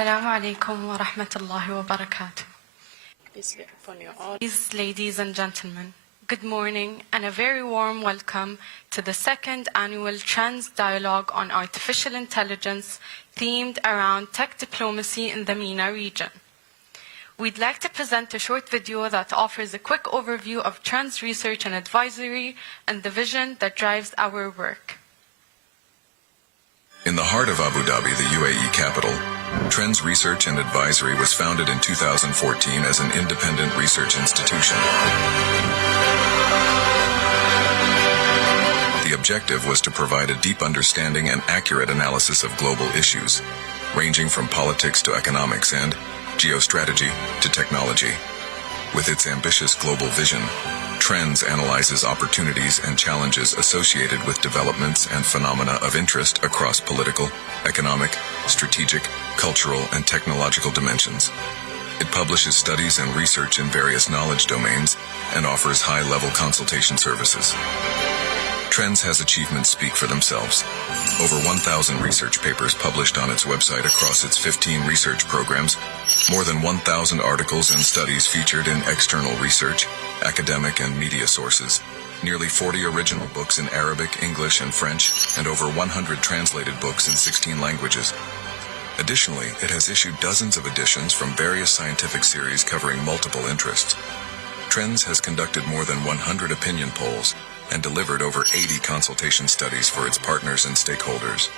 Assalamu alaikum wa rahmatullahi wa barakatuh. Ladies and gentlemen, good morning and a very warm welcome to the second annual Trends Dialogue on Artificial Intelligence themed around tech diplomacy in the MENA region. We'd like to present a short video that offers a quick overview of trends research and advisory and the vision that drives our work. In the heart of Abu Dhabi, the UAE capital, Trends Research and Advisory was founded in 2014 as an independent research institution. The objective was to provide a deep understanding and accurate analysis of global issues, ranging from politics to economics and geostrategy to technology. With its ambitious global vision, Trends analyzes opportunities and challenges associated with developments and phenomena of interest across political, economic, strategic, cultural, and technological dimensions. It publishes studies and research in various knowledge domains and offers high-level consultation services. Trends has achievements speak for themselves. Over 1,000 research papers published on its website across its 15 research programs, more than 1,000 articles and studies featured in external research, academic and media sources, nearly 40 original books in Arabic, English, and French, and over 100 translated books in 16 languages. Additionally, it has issued dozens of editions from various scientific series covering multiple interests. Trends has conducted more than 100 opinion polls and delivered over 80 consultation studies for its partners and stakeholders.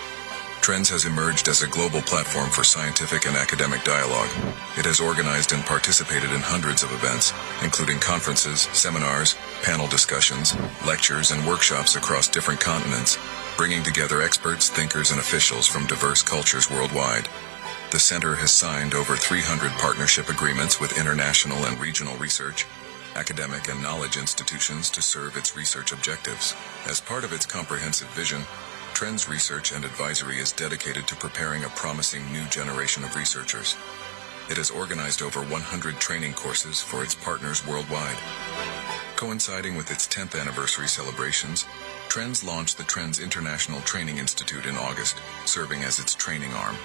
Trends has emerged as a global platform for scientific and academic dialogue. It has organized and participated in hundreds of events, including conferences, seminars, panel discussions, lectures, and workshops across different continents, bringing together experts, thinkers, and officials from diverse cultures worldwide. The center has signed over 300 partnership agreements with international and regional research, academic and knowledge institutions to serve its research objectives. As part of its comprehensive vision, Trends Research and Advisory is dedicated to preparing a promising new generation of researchers. It has organized over 100 training courses for its partners worldwide. Coinciding with its 10th anniversary celebrations, Trends launched the Trends International Training Institute in August, serving as its training arm.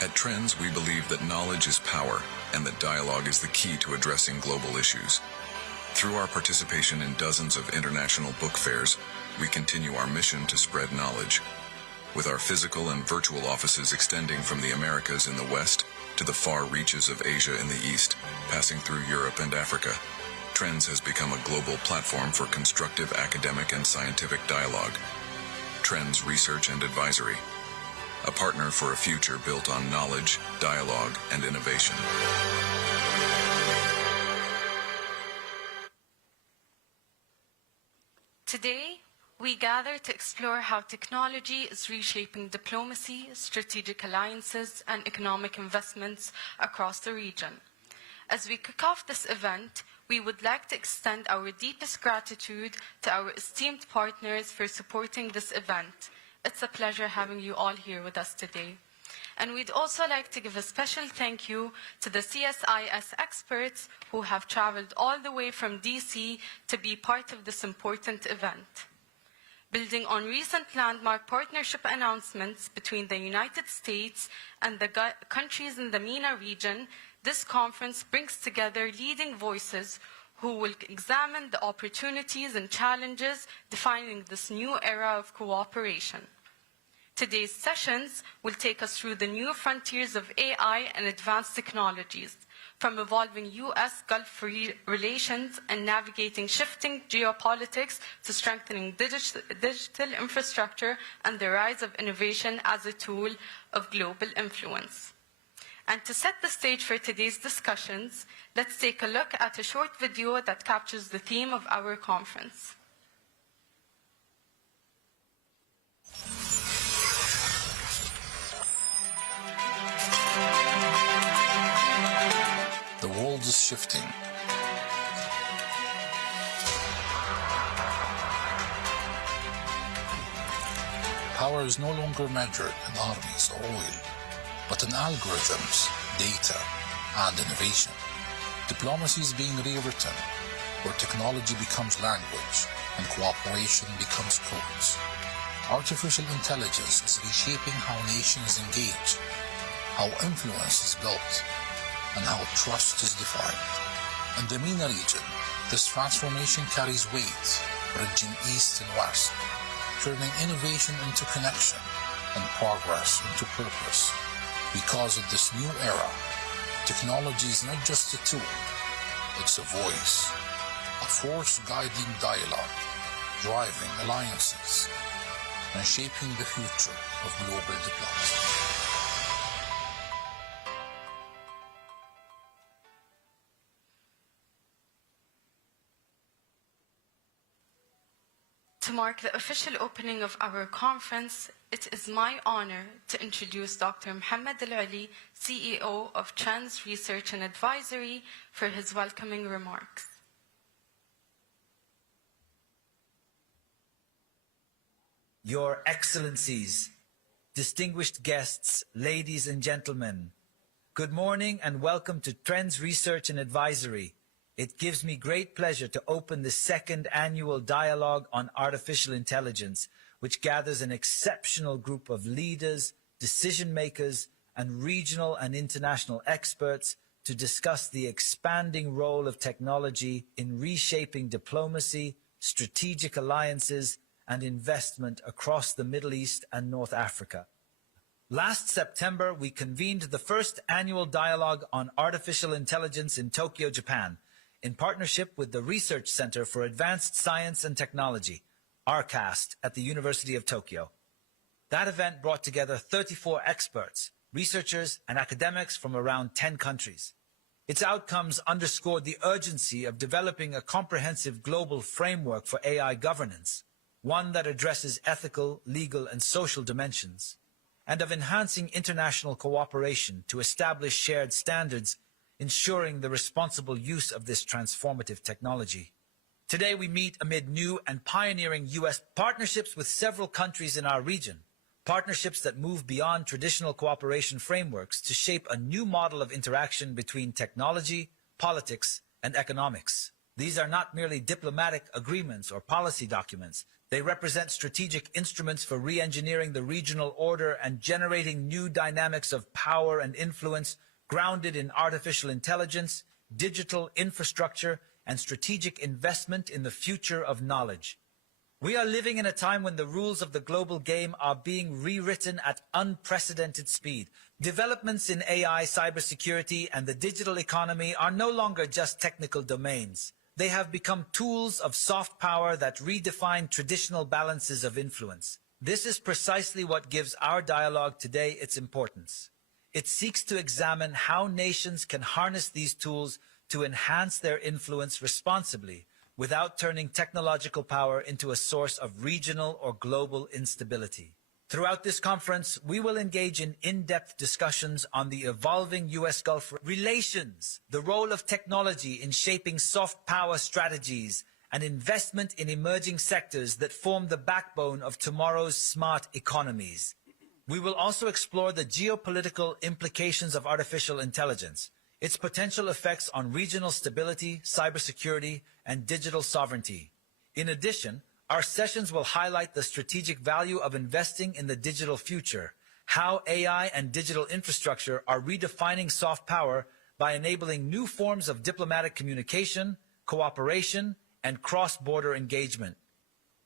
At Trends, we believe that knowledge is power and that dialogue is the key to addressing global issues. Through our participation in dozens of international book fairs, we continue our mission to spread knowledge. With our physical and virtual offices extending from the Americas in the West to the far reaches of Asia in the East, passing through Europe and Africa, Trends has become a global platform for constructive academic and scientific dialogue. Trends Research and Advisory, a partner for a future built on knowledge, dialogue, and innovation. Today, we gather to explore how technology is reshaping diplomacy, strategic alliances, and economic investments across the region. As we kick off this event, we would like to extend our deepest gratitude to our esteemed partners for supporting this event. It's a pleasure having you all here with us today. And we'd also like to give a special thank you to the CSIS experts who have traveled all the way from DC to be part of this important event. Building on recent landmark partnership announcements between the United States and the countries in the MENA region, this conference brings together leading voices who will examine the opportunities and challenges defining this new era of cooperation. Today's sessions will take us through the new frontiers of AI and advanced technologies, from evolving U.S.-Gulf relations and navigating shifting geopolitics to strengthening digital infrastructure and the rise of innovation as a tool of global influence. And to set the stage for today's discussions, let's take a look at a short video that captures the theme of our conference. The world is shifting. Power is no longer measured in armies or oil, but in algorithms, data, and innovation. Diplomacy is being rewritten, where technology becomes language and cooperation becomes codes. Artificial intelligence is reshaping how nations engage, how influence is built, and how trust is defined. In the MENA region, this transformation carries weight, bridging East and West, turning innovation into connection and progress into purpose. Because of this new era, technology is not just a tool, it's a voice, a force guiding dialogue, driving alliances, and shaping the future of global diplomacy. To mark the official opening of our conference, it is my honor to introduce Dr. Mohamed Al-Ali, CEO of Trends Research and Advisory, for his welcoming remarks. Your Excellencies, distinguished guests, ladies and gentlemen, good morning and welcome to Trends Research and Advisory. It gives me great pleasure to open the second annual dialogue on artificial intelligence, which gathers an exceptional group of leaders, decision makers, and regional and international experts to discuss the expanding role of technology in reshaping diplomacy, strategic alliances, and investment across the Middle East and North Africa. Last September, we convened the first annual dialogue on artificial intelligence in Tokyo, Japan, in partnership with the Research Center for Advanced Science and Technology, RCAST, at the University of Tokyo. That event brought together 34 experts, researchers, and academics from around 10 countries. Its outcomes underscored the urgency of developing a comprehensive global framework for AI governance, one that addresses ethical, legal, and social dimensions, and of enhancing international cooperation to establish shared standards, ensuring the responsible use of this transformative technology. Today we meet amid new and pioneering U.S. partnerships with several countries in our region, partnerships that move beyond traditional cooperation frameworks to shape a new model of interaction between technology, politics, and economics. These are not merely diplomatic agreements or policy documents. They represent strategic instruments for re-engineering the regional order and generating new dynamics of power and influence grounded in artificial intelligence, digital infrastructure, and strategic investment in the future of knowledge. We are living in a time when the rules of the global game are being rewritten at unprecedented speed. Developments in AI, cybersecurity, and the digital economy are no longer just technical domains. They have become tools of soft power that redefine traditional balances of influence. This is precisely what gives our dialogue today its importance. It seeks to examine how nations can harness these tools to enhance their influence responsibly, without turning technological power into a source of regional or global instability. Throughout this conference, we will engage in in-depth discussions on the evolving U.S. Gulf relations, the role of technology in shaping soft power strategies, and investment in emerging sectors that form the backbone of tomorrow's smart economies. We will also explore the geopolitical implications of artificial intelligence, its potential effects on regional stability, cybersecurity, and digital sovereignty. In addition, our sessions will highlight the strategic value of investing in the digital future, how AI and digital infrastructure are redefining soft power by enabling new forms of diplomatic communication, cooperation, and cross-border engagement.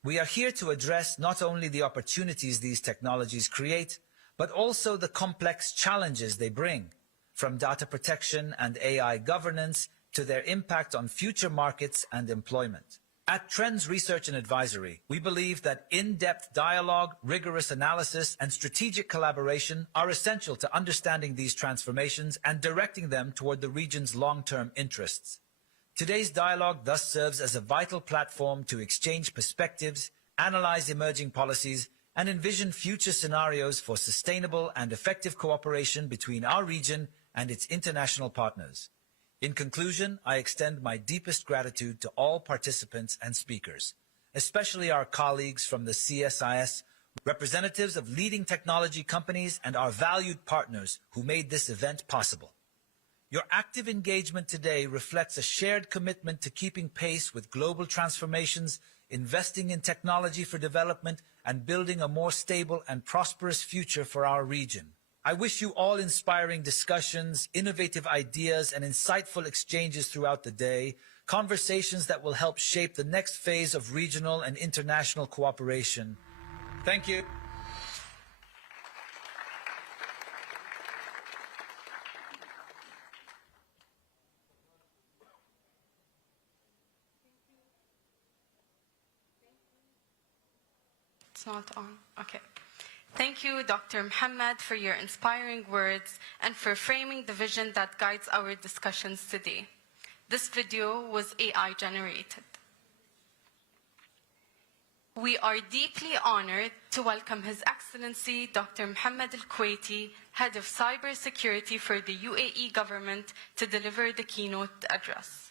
We are here to address not only the opportunities these technologies create, but also the complex challenges they bring, from data protection and AI governance to their impact on future markets and employment. At Trends Research and Advisory, we believe that in-depth dialogue, rigorous analysis, and strategic collaboration are essential to understanding these transformations and directing them toward the region's long-term interests. Today's dialogue thus serves as a vital platform to exchange perspectives, analyze emerging policies, and envision future scenarios for sustainable and effective cooperation between our region and its international partners. In conclusion, I extend my deepest gratitude to all participants and speakers, especially our colleagues from the CSIS, representatives of leading technology companies, and our valued partners who made this event possible. Your active engagement today reflects a shared commitment to keeping pace with global transformations, investing in technology for development, and building a more stable and prosperous future for our region. I wish you all inspiring discussions, innovative ideas, and insightful exchanges throughout the day, conversations that will help shape the next phase of regional and international cooperation. Thank you. It's not on. Okay. Thank you, Dr. Mohamed, for your inspiring words and for framing the vision that guides our discussions today. This video was AI generated. We are deeply honored to welcome His Excellency Dr. Mohamed Al-Kuwaiti, Head of Cybersecurity for the UAE government, to deliver the keynote address.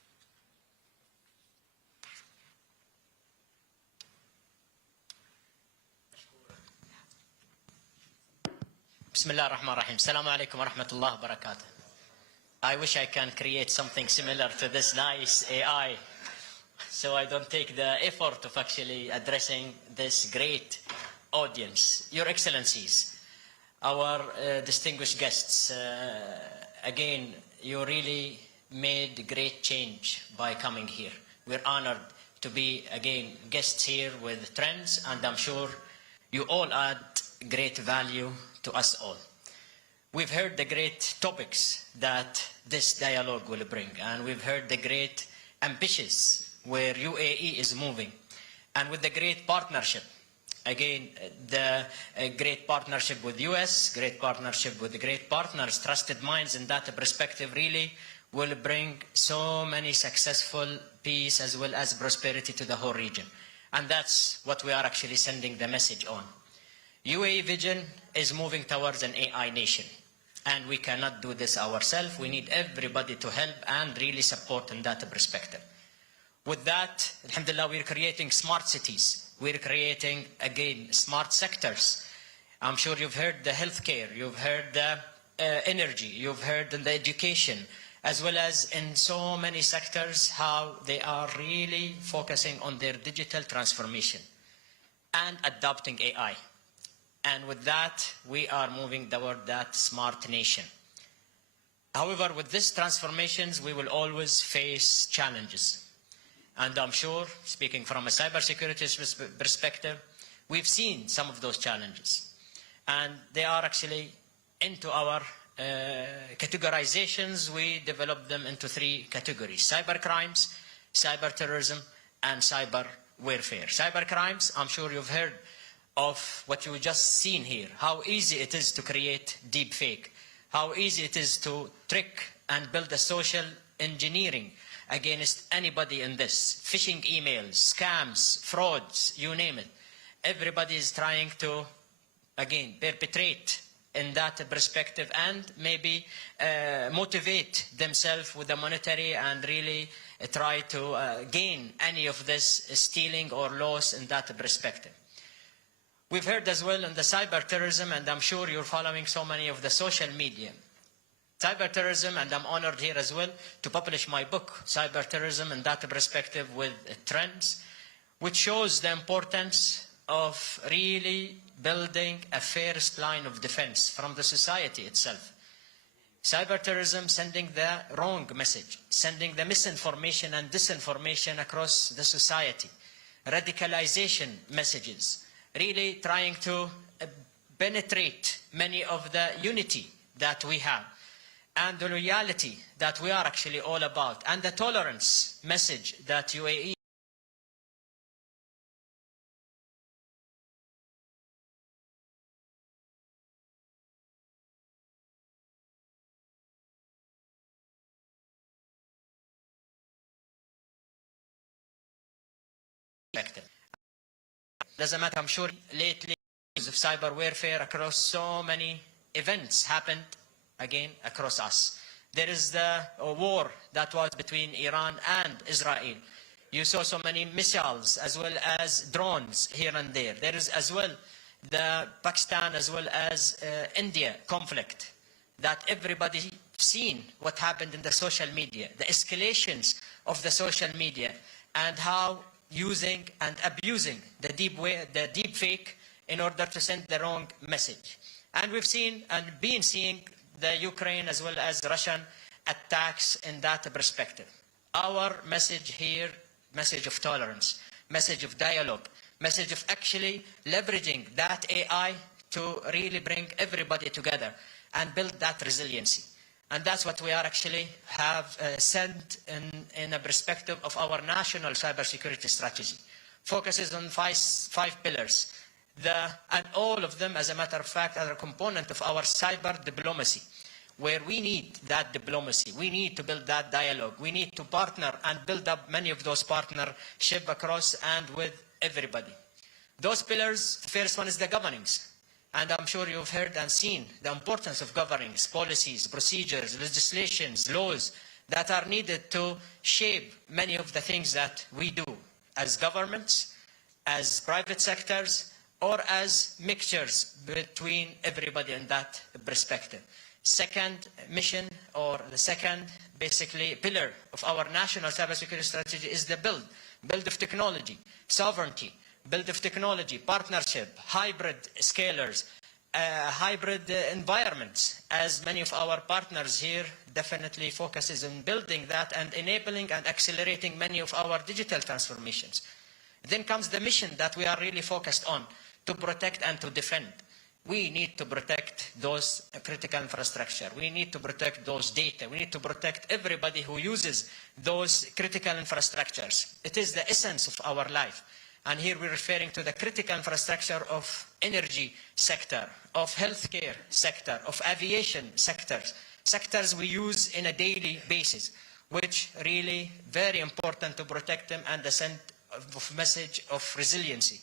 Bismillah ar-Rahman ar-Rahim. Assalamu alaikum wa rahmatullahi wa barakatuh. I wish I can create something similar to this nice AI, so I don't take the effort of actually addressing this great audience. Your Excellencies, our distinguished guests, again, you really made great change by coming here. We're honored to be, again, guests here with Trends, and I'm sure you all add great value to us all. We've heard the great topics that this dialogue will bring, and we've heard the great ambitions where UAE is moving, and with the great partnership. Again, the great partnership with US, great partnership with the great partners, trusted minds in that perspective really will bring so many successful peace as well as prosperity to the whole region. And that's what we are actually sending the message on. UAE vision is moving towards an AI nation, and we cannot do this ourselves. We need everybody to help and really support in that perspective. With that, alhamdulillah, we're creating smart cities. We're creating, again, smart sectors. I'm sure you've heard the healthcare, you've heard the energy, you've heard in the education, as well as in so many sectors how they are really focusing on their digital transformation and adopting AI. And with that, we are moving toward that smart nation. However, with these transformations, we will always face challenges. And I'm sure, speaking from a cybersecurity perspective, we've seen some of those challenges. And they are actually into our categorizations. We developed them into 3 categories: cyber crimes, cyber terrorism, and cyber warfare. Cyber crimes, I'm sure you've heard of what you just seen here, how easy it is to create deep fake, how easy it is to trick and build a social engineering against anybody in this. Phishing emails, scams, frauds, you name it. Everybody is trying to, again, perpetrate in that perspective and maybe motivate themselves with the monetary and really try to gain any of this stealing or loss in that perspective. We've heard as well in the cyber terrorism, and I'm sure you're following so many of the social media. Cyber terrorism, and I'm honored here as well to publish my book, Cyber Terrorism and That Perspective with Trends, which shows the importance of really building a first line of defense from the society itself. Cyber terrorism sending the wrong message, sending the misinformation and disinformation across the society, radicalization messages, really trying to penetrate many of the unity that we have and the loyalty that we are actually all about, and the tolerance message that UAE doesn't matter. I'm sure lately of cyber warfare across so many events happened again across us. There is the war that was between Iran and Israel. You saw so many missiles as well as drones here and there. There is as well the Pakistan as well as India conflict that everybody seen what happened in the social media, the escalations of the social media, and how using and abusing the deep fake in order to send the wrong message. And we've seen and been seeing the Ukraine as well as Russian attacks in that perspective. Our message here, message of tolerance, message of dialogue, message of actually leveraging that AI to really bring everybody together and build that resiliency. And that's what we are actually have sent in a perspective of our national cybersecurity strategy. Focuses on five pillars. And all of them, as a matter of fact, are a component of our cyber diplomacy, where we need that diplomacy. We need to build that dialogue. We need to partner and build up many of those partnerships across and with everybody. Those pillars, the first one is the governance. And I'm sure you've heard and seen the importance of governance, policies, procedures, legislations, laws that are needed to shape many of the things that we do as governments, as private sectors, or as mixtures between everybody in that perspective. Second mission, or the second basically pillar of our national cybersecurity strategy is the build of technology, sovereignty, build of technology, partnership, hybrid scalers, hybrid environments, as many of our partners here definitely focuses on building that and enabling and accelerating many of our digital transformations. Then comes the mission that we are really focused on, to protect and to defend. We need to protect those critical infrastructure. We need to protect those data. We need to protect everybody who uses those critical infrastructures. It is the essence of our life. And here we're referring to the critical infrastructure of energy sector, of healthcare sector, of aviation sectors, sectors we use in a daily basis, which really very important to protect them and the send of message of resiliency.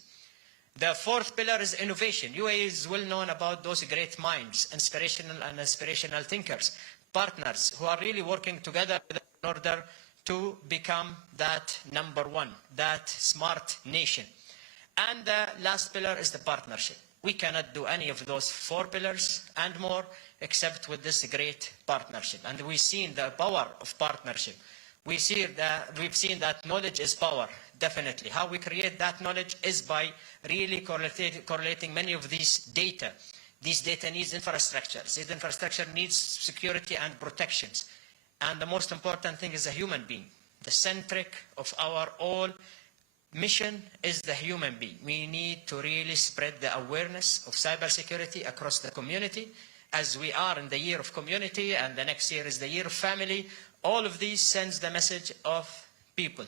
The fourth pillar is innovation. UAE is well known about those great minds, inspirational thinkers, partners who are really working together in order to become that number one, that smart nation. And the last pillar is the partnership. We cannot do any of those four pillars and more except with this great partnership. And we've seen the power of partnership. We've seen that knowledge is power, definitely. How we create that knowledge is by really correlating many of these data. These data needs infrastructure. This infrastructure needs security and protections. And the most important thing is a human being. The centric of our all mission is the human being. We need to really spread the awareness of cybersecurity across the community, as we are in the year of community, and the next year is the year of family. All of these sends the message of people.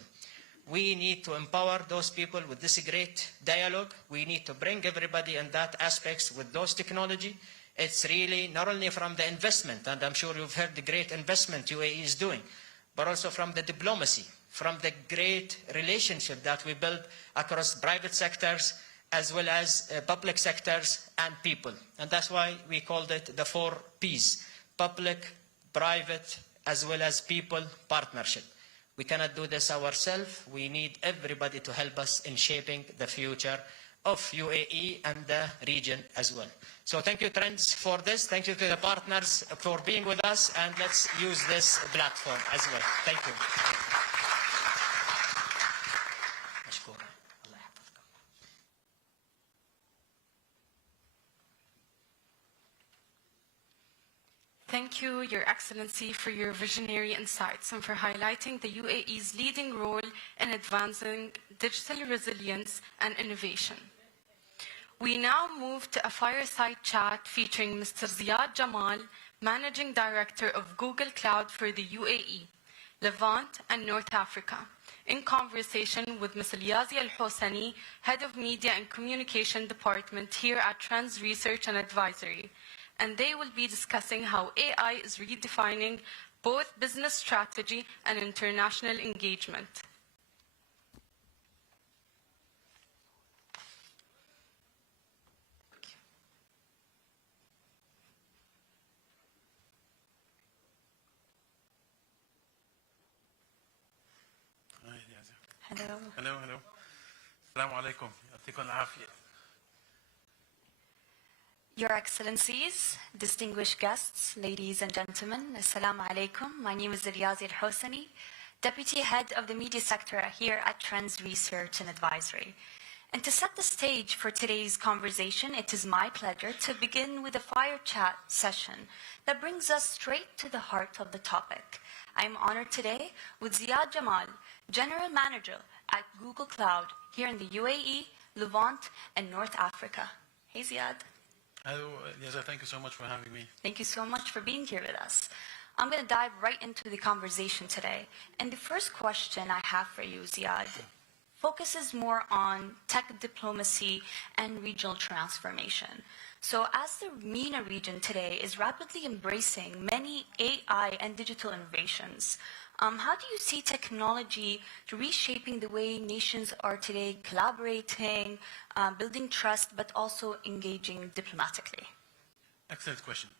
We need to empower those people with this great dialogue. We need to bring everybody in that aspects with those technology. It's really not only from the investment, and I'm sure you've heard the great investment UAE is doing, but also from the diplomacy, from the great relationship that we build across private sectors, as well as public sectors and people. And that's why we called it the 4 Ps, public, private, as well as people partnership. We cannot do this ourselves. We need everybody to help us in shaping the future of UAE and the region as well. So thank you, Trends, for this. Thank you to the partners for being with us, and let's use this platform as well. Thank you. Thank you, Your Excellency, for your visionary insights and for highlighting the UAE's leading role in advancing digital resilience and innovation. We now move to a fireside chat featuring Mr. Zayed Jamal, Managing Director of Google Cloud for the UAE, Levant and North Africa, in conversation with Ms. Riazi Al-Hosani, Head of Media and Communication Department here at Trends Research and Advisory. And they will be discussing how AI is redefining both business strategy and international engagement. Hello. Hello, hello. Assalamu alaikum. Yatikum al-afiyah. Your Excellencies, distinguished guests, ladies and gentlemen, Assalamu alaikum. My name is Riazi Al-Hosani, Deputy Head of the Media Sector here at Trends Research and Advisory. And to set the stage for today's conversation, it is my pleasure to begin with a fire chat session that brings us straight to the heart of the topic. I am honored today with Zayed Jamal, General Manager at Google Cloud here in the UAE, Levant, and North Africa. Hey, Zayed. Hello, Yaza, thank you so much for having me. Thank you so much for being here with us. I'm going to dive right into the conversation today. And the first question I have for you, Zayed, focuses more on tech diplomacy and regional transformation. So as the MENA region today is rapidly embracing many AI and digital innovations, how do you see technology reshaping the way nations are today collaborating, building trust, but also engaging diplomatically? Excellent question.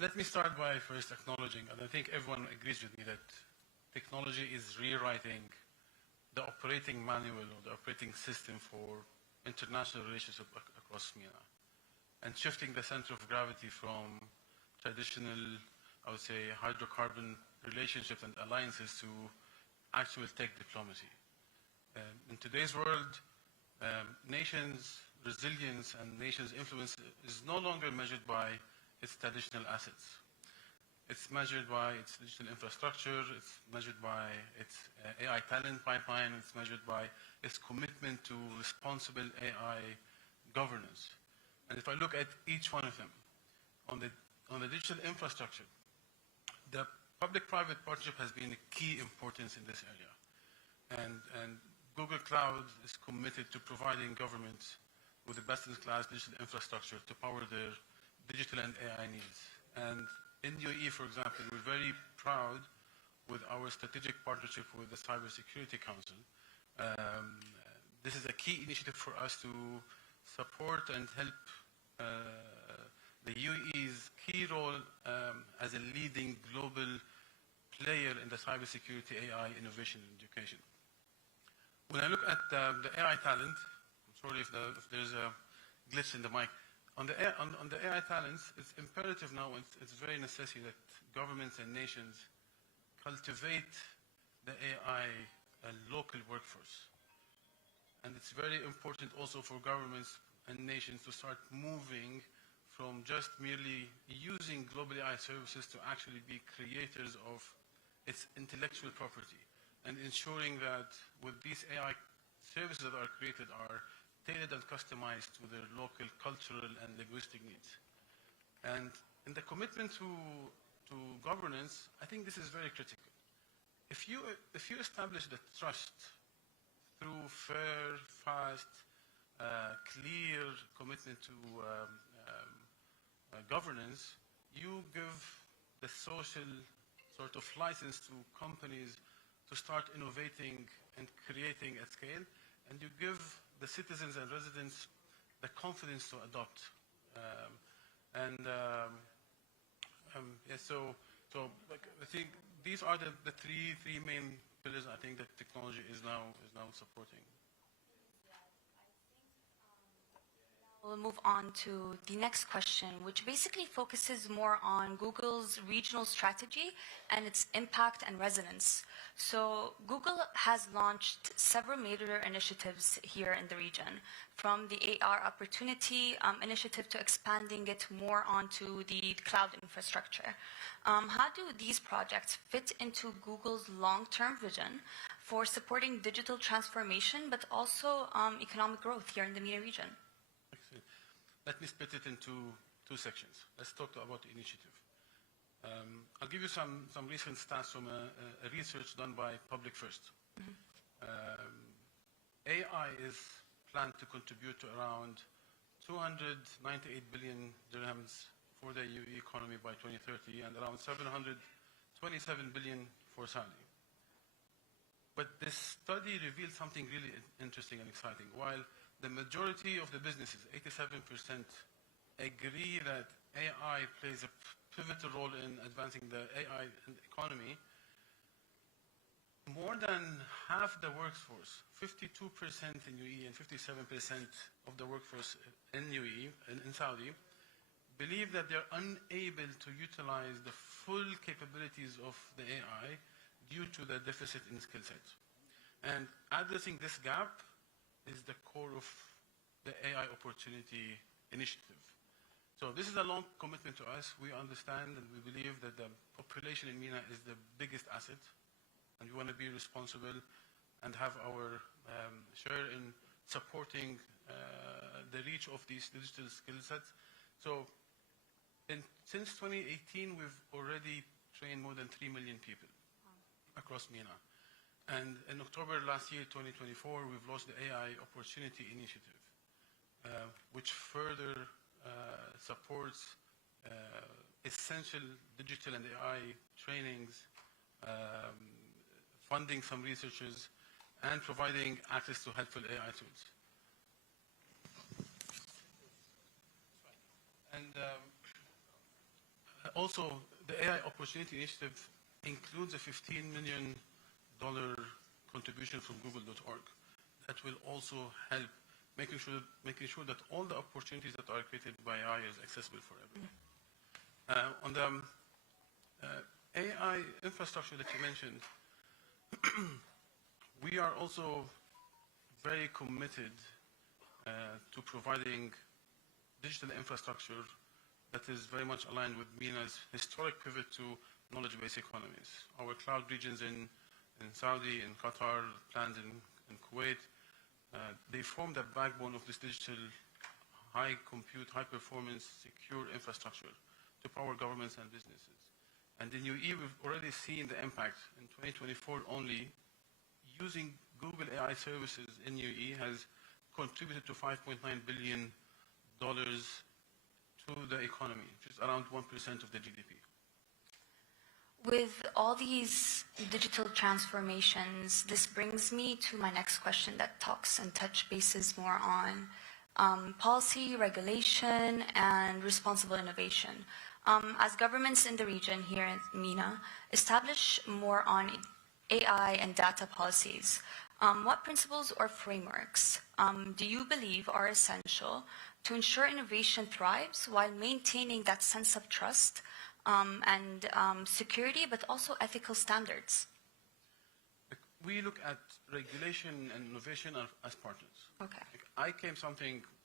Let me start by first acknowledging, and I think everyone agrees with me, that technology is rewriting the operating manual or the operating system for international relationships across MENA, and shifting the center of gravity from traditional, I would say, hydrocarbon relationships and alliances to actual tech diplomacy. In today's world, nations' resilience and nations' influence is no longer measured by its traditional assets. It's measured by its digital infrastructure, it's measured by its AI talent pipeline, it's measured by its commitment to responsible AI governance. And if I look at each one of them, on the digital infrastructure, the public-private partnership has been a key importance in this area. And Google Cloud is committed to providing governments with the best-in-class digital infrastructure to power their digital and AI needs. And in UAE, for example, we're very proud with our strategic partnership with the Cybersecurity Council. This is a key initiative for us to support and help the UAE's key role as a leading global player in the cybersecurity AI innovation and education. When I look at the AI talent, I'm sorry if there's a glitch in the mic. On the AI talents, it's imperative now, it's very necessary that governments and nations cultivate the AI local workforce. And it's very important also for governments and nations to start moving from just merely using global AI services to actually be creators of its intellectual property, and ensuring that with these AI services that are created are tailored and customized to their local cultural and linguistic needs. And in the commitment to governance, I think this is very critical. If you establish the trust through fair, fast, clear commitment to governance, you give the social sort of license to companies to start innovating and creating at scale, and you give the citizens and residents the confidence to adopt. So I think these are the three main pillars I think that technology is now supporting. We'll move on to the next question, which basically focuses more on Google's regional strategy and its impact and resonance. So Google has launched several major initiatives here in the region, from the AR Opportunity Initiative to expanding it more onto the cloud infrastructure. How do these projects fit into Google's long-term vision for supporting digital transformation, but also economic growth here in the MENA region? Let me split it into two sections. Let's talk about the initiative. I'll give you some recent stats from a research done by Public First. AI is planned to contribute to around 298 billion dirhams for the UAE economy by 2030 and around 727 billion for Saudi. But this study revealed something really interesting and exciting. While the majority of the businesses, 87%, agree that AI plays a pivotal role in advancing the AI economy, more than half the workforce, 52% in UAE and 57% of the workforce in UAE, in Saudi, believe that they're unable to utilize the full capabilities of the AI due to the deficit in skill set. And addressing this gap is the core of the AI Opportunity Initiative. So this is a long commitment to us. We understand and we believe that the population in MENA is the biggest asset, and we want to be responsible and have our share in supporting the reach of these digital skill sets. So since 2018, we've already trained more than 3 million people across MENA. And in October last year, 2024, we've launched the AI Opportunity Initiative, which further supports essential digital and AI trainings, funding some researchers, and providing access to helpful AI tools. And also, the AI Opportunity Initiative includes a $15 million contribution from Google.org that will also help making sure that all the opportunities that are created by AI is accessible for everyone. On the AI infrastructure that you mentioned, we are also very committed to providing digital infrastructure that is very much aligned with MENA's historic pivot to knowledge-based economies. Our cloud regions in Saudi, in Qatar, plans in Kuwait, they form the backbone of this digital high compute, high performance, secure infrastructure to power governments and businesses. And in UAE, we've already seen the impact. In 2024 only, using Google AI services in UAE has contributed to $5.9 billion to the economy, which is around 1% of the GDP. With all these digital transformations, this brings me to my next question that talks and touch bases more on policy, regulation, and responsible innovation. As governments in the region here in MENA establish more on AI and data policies, what principles or frameworks do you believe are essential to ensure innovation thrives while maintaining that sense of trust and security, but also ethical standards? We look at regulation and innovation as partners. Okay.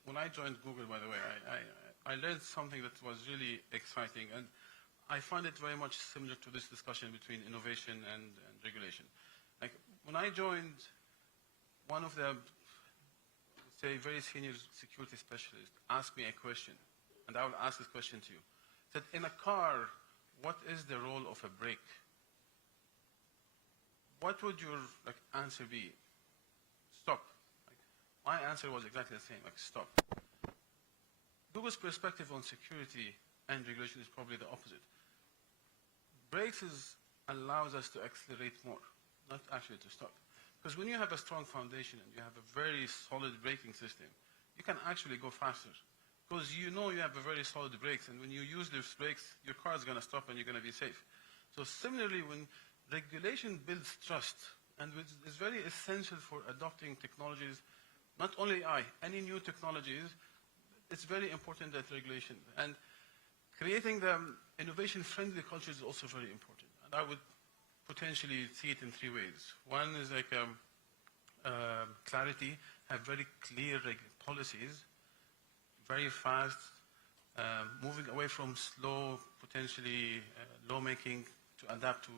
When I joined Google, by the way, I learned something that was really exciting, and I find it very much similar to this discussion between innovation and regulation. Like, when I joined, one of the, say, very senior security specialists asked me a question, and I will ask this question to you. Said, in a car, what is the role of a brake? What would your answer be? Stop. My answer was exactly the same, stop. Google's perspective on security and regulation is probably the opposite. Brakes allows us to accelerate more, not actually to stop. Because when you have a strong foundation and you have a very solid braking system, you can actually go faster. Because you know you have a very solid brakes, and when you use those brakes, your car is going to stop and you're going to be safe. So similarly, when regulation builds trust, and which is very essential for adopting technologies, not only AI, any new technologies, it's very important that regulation. And creating the innovation-friendly culture is also very important. And I would potentially see it in 3 ways. One is clarity, have very clear policies, very fast, moving away from slow, potentially lawmaking to adapt to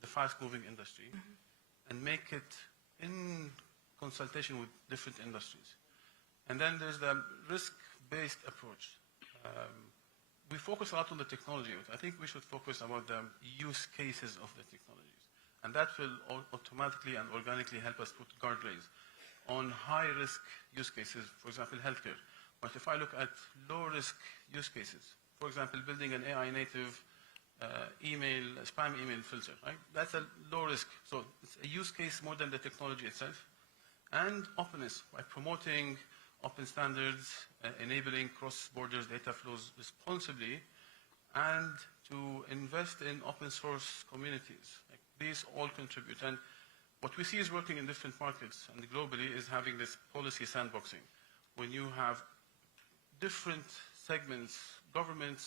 the fast-moving industry, and make it in consultation with different industries. And then there's the risk-based approach. We focus a lot on the technology. I think we should focus about the use cases of the technologies. And that will automatically and organically help us put guardrails on high-risk use cases, for example, healthcare. But if I look at low-risk use cases, for example, building an AI-native spam email filter, right? That's a low risk. So it's a use case more than the technology itself. And openness, by promoting open standards, enabling cross-border data flows responsibly, and to invest in open source communities. These all contribute. And what we see is working in different markets and globally is having this policy sandboxing. When you have different segments, governments,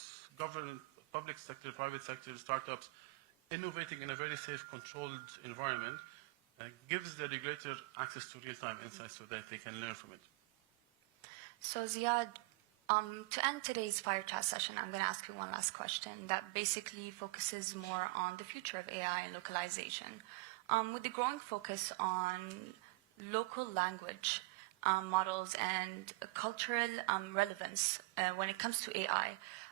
public sector, private sector, startups, innovating in a very safe, controlled environment, gives the regulator access to real-time insights so that they can learn from it. So Ziyad, to end today's fire chat session, I'm going to ask you one last question that basically focuses more on the future of AI and localization. With the growing focus on local language models and cultural relevance when it comes to AI,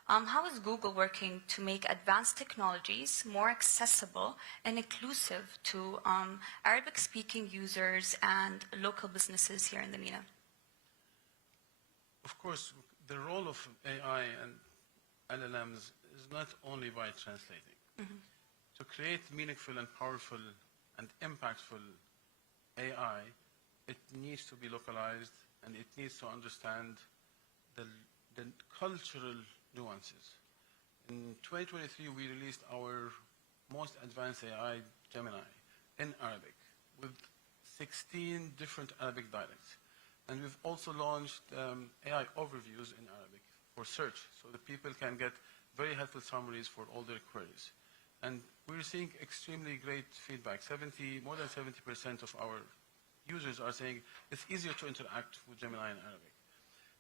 how is Google working to make advanced technologies more accessible and inclusive to Arabic-speaking users and local businesses here in the MENA? Of course, the role of AI and LLMs is not only by translating. To create meaningful and powerful and impactful AI, it needs to be localized and it needs to understand the cultural nuances. In 2023, we released our most advanced AI, Gemini, in Arabic, with 16 different Arabic dialects. And we've also launched AI overviews in Arabic for search, so that people can get very helpful summaries for all their queries. And we're seeing extremely great feedback. More than 70% of our users are saying it's easier to interact with Gemini in Arabic.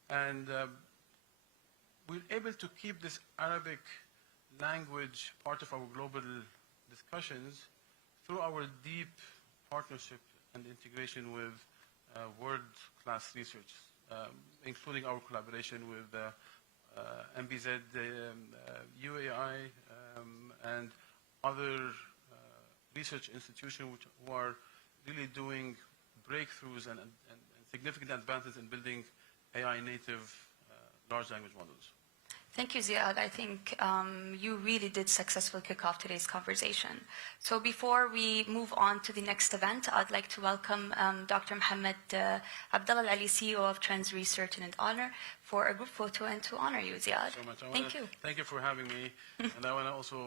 And we're able to keep this Arabic language part of our global discussions through our deep partnership and integration with world-class research, including our collaboration with MBZ, UAI, and other research institutions who are really doing breakthroughs and significant advances in building AI-native large language models. Thank you, Ziyad. I think you really did successfully kick off today's conversation. So before we move on to the next event, I'd like to welcome Dr. Mohamed Abdullah Ali, CEO of Trends Research and Honor, for a group photo and to honor you, Ziyad. So much. Thank you. Thank you for having me. And I want to also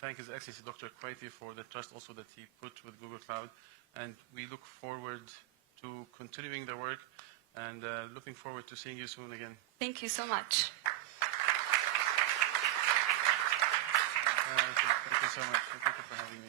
thank His Excellency Dr. Kwaiti for the trust also that he put with Google Cloud. And we look forward to continuing the work and looking forward to seeing you soon again. Thank you so much. Thank you so much. Thank you for having me.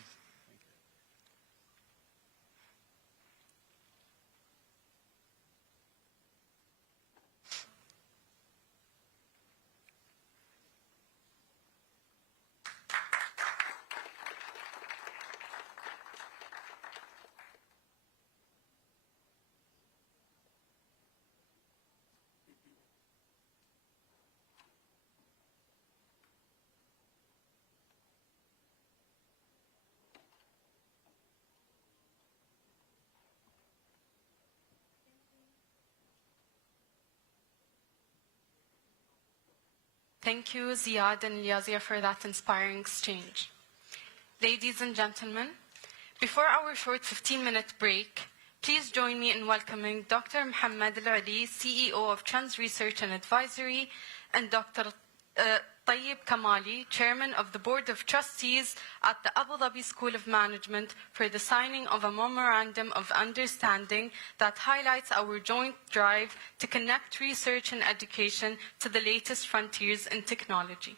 Thank you, Ziyad and Yazia, for that inspiring exchange. Ladies and gentlemen, before our short 15-minute break, please join me in welcoming Dr. Mohamed Al-Ali, CEO of Trends Research and Advisory, and Dr. Tayyib Kamali, Chairman of the Board of Trustees at the Abu Dhabi School of Management, for the signing of a Memorandum of Understanding that highlights our joint drive to connect research and education to the latest frontiers in technology.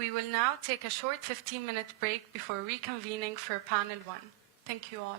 We will now take a short 15-minute break before reconvening for panel 1. Thank you all.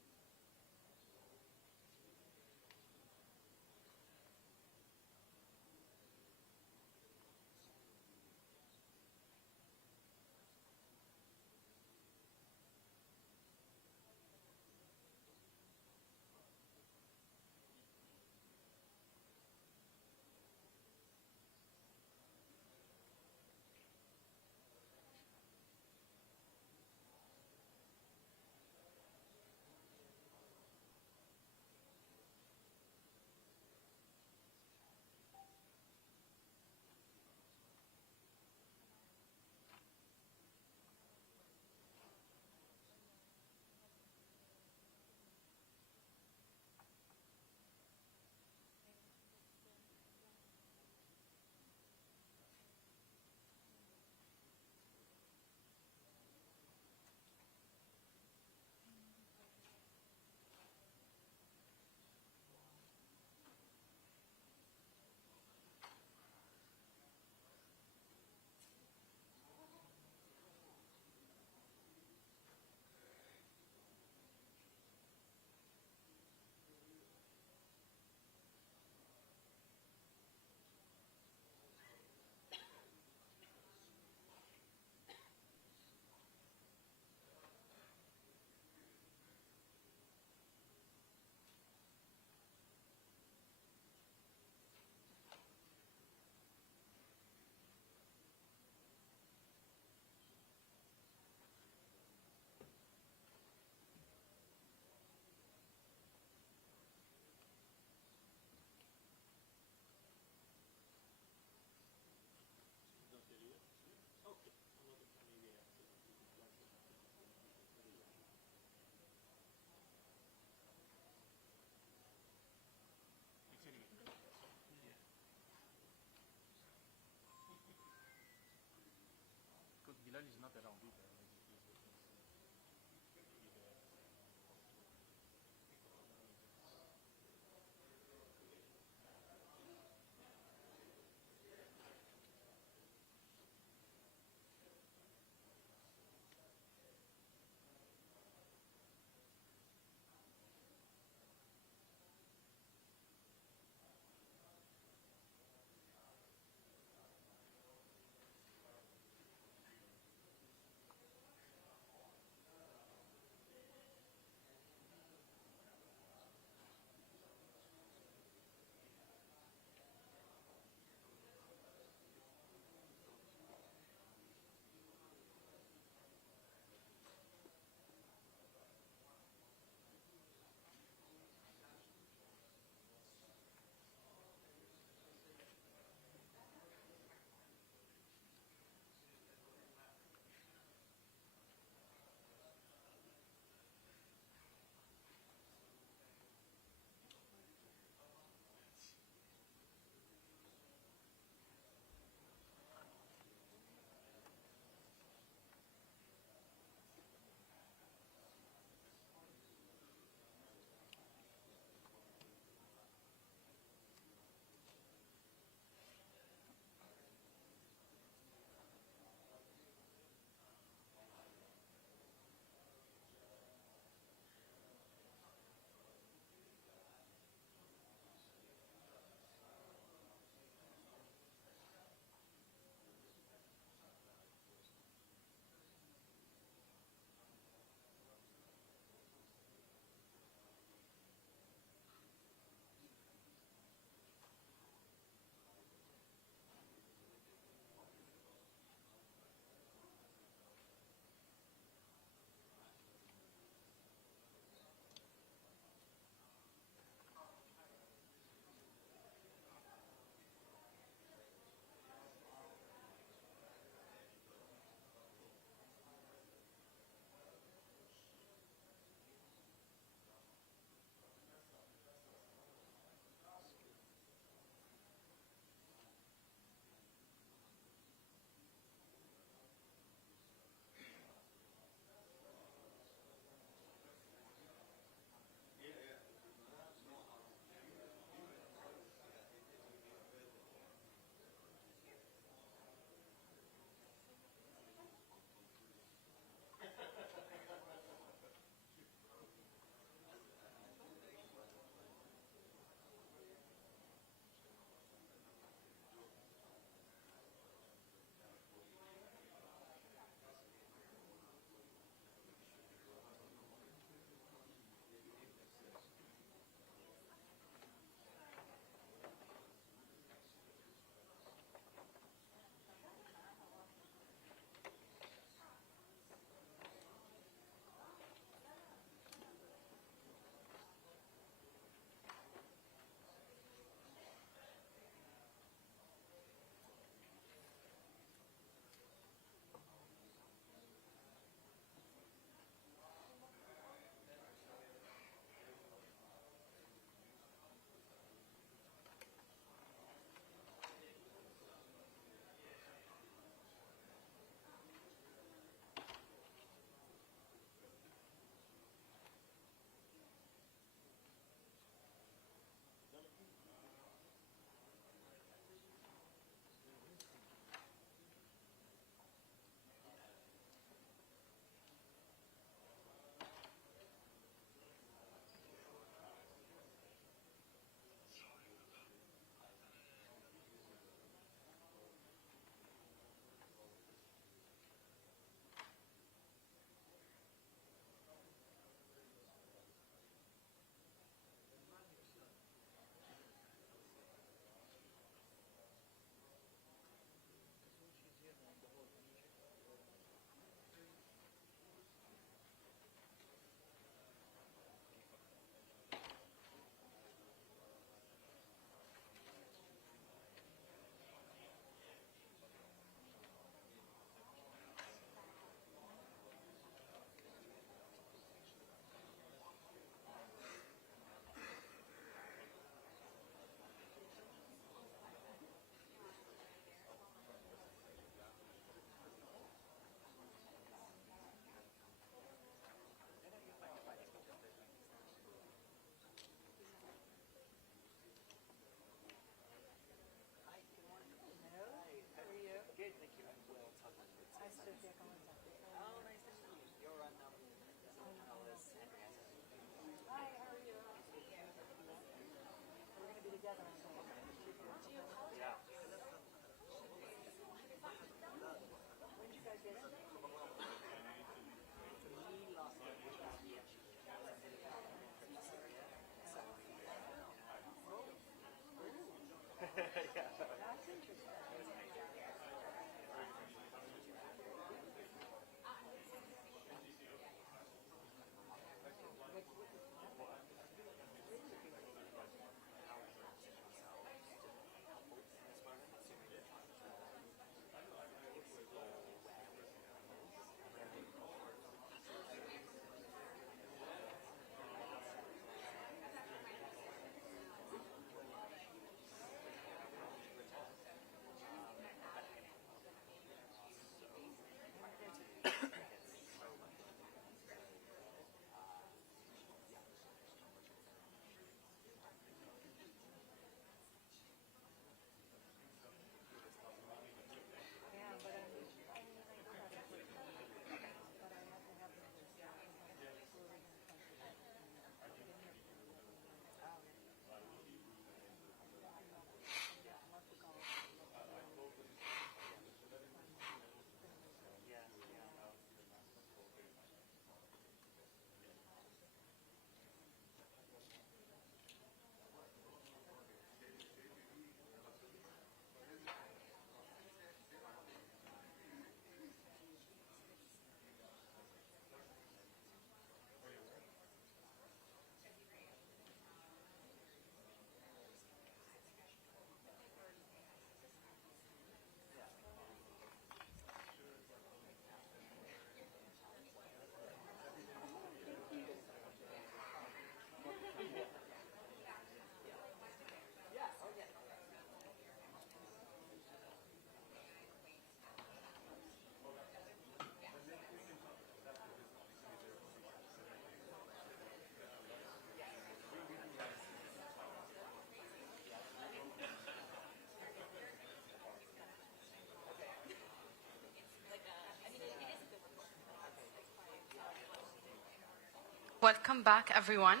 Welcome back, everyone.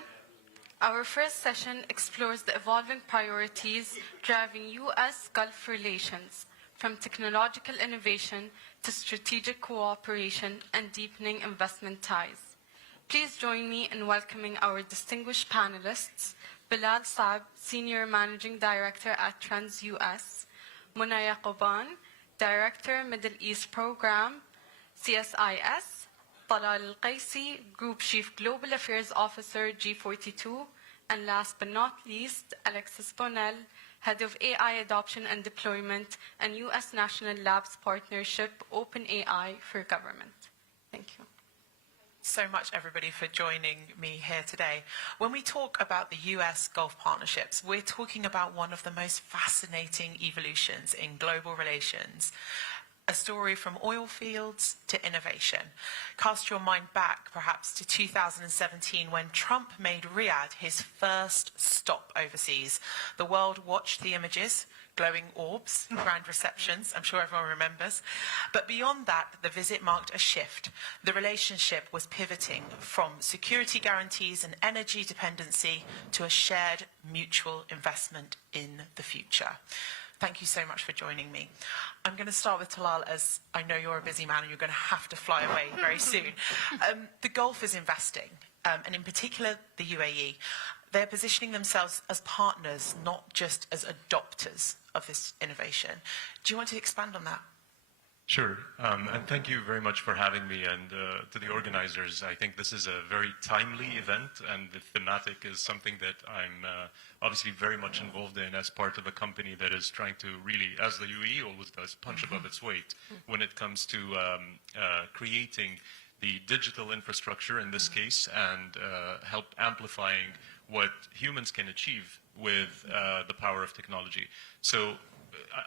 Our first session explores the evolving priorities driving U.S. Gulf relations, from technological innovation to strategic cooperation and deepening investment ties. Please join me in welcoming our distinguished panelists, Bilal Saab, Senior Managing Director at Trends US, Munaya Quban, Director, Middle East Program, CSIS, Talal Al-Qaisi, Group Chief Global Affairs Officer, G42, and last but not least, Alexis Bonnell, Head of AI Adoption and Deployment and U.S. National Labs Partnership, OpenAI for Government. Thank you. So much, everybody, for joining me here today. When we talk about the US Gulf partnerships, we're talking about one of the most fascinating evolutions in global relations. A story from oil fields to innovation. Cast your mind back, perhaps, to 2017 when Trump made Riyadh his first stop overseas. The world watched the images, glowing orbs, grand receptions, I'm sure everyone remembers. But beyond that, the visit marked a shift. The relationship was pivoting from security guarantees and energy dependency to a shared mutual investment in the future. Thank you so much for joining me. I'm going to start with Talal, as I know you're a busy man and you're going to have to fly away very soon. The Gulf is investing, and in particular the UAE. They're positioning themselves as partners, not just as adopters of this innovation. Do you want to expand on that? Sure, and thank you very much for having me, and to the organizers. I think this is a very timely event, and the thematic is something that I'm obviously very much involved in as part of a company that is trying to really, as the UAE always does, punch above its weight when it comes to creating the digital infrastructure in this case, and help amplifying what humans can achieve with the power of technology. So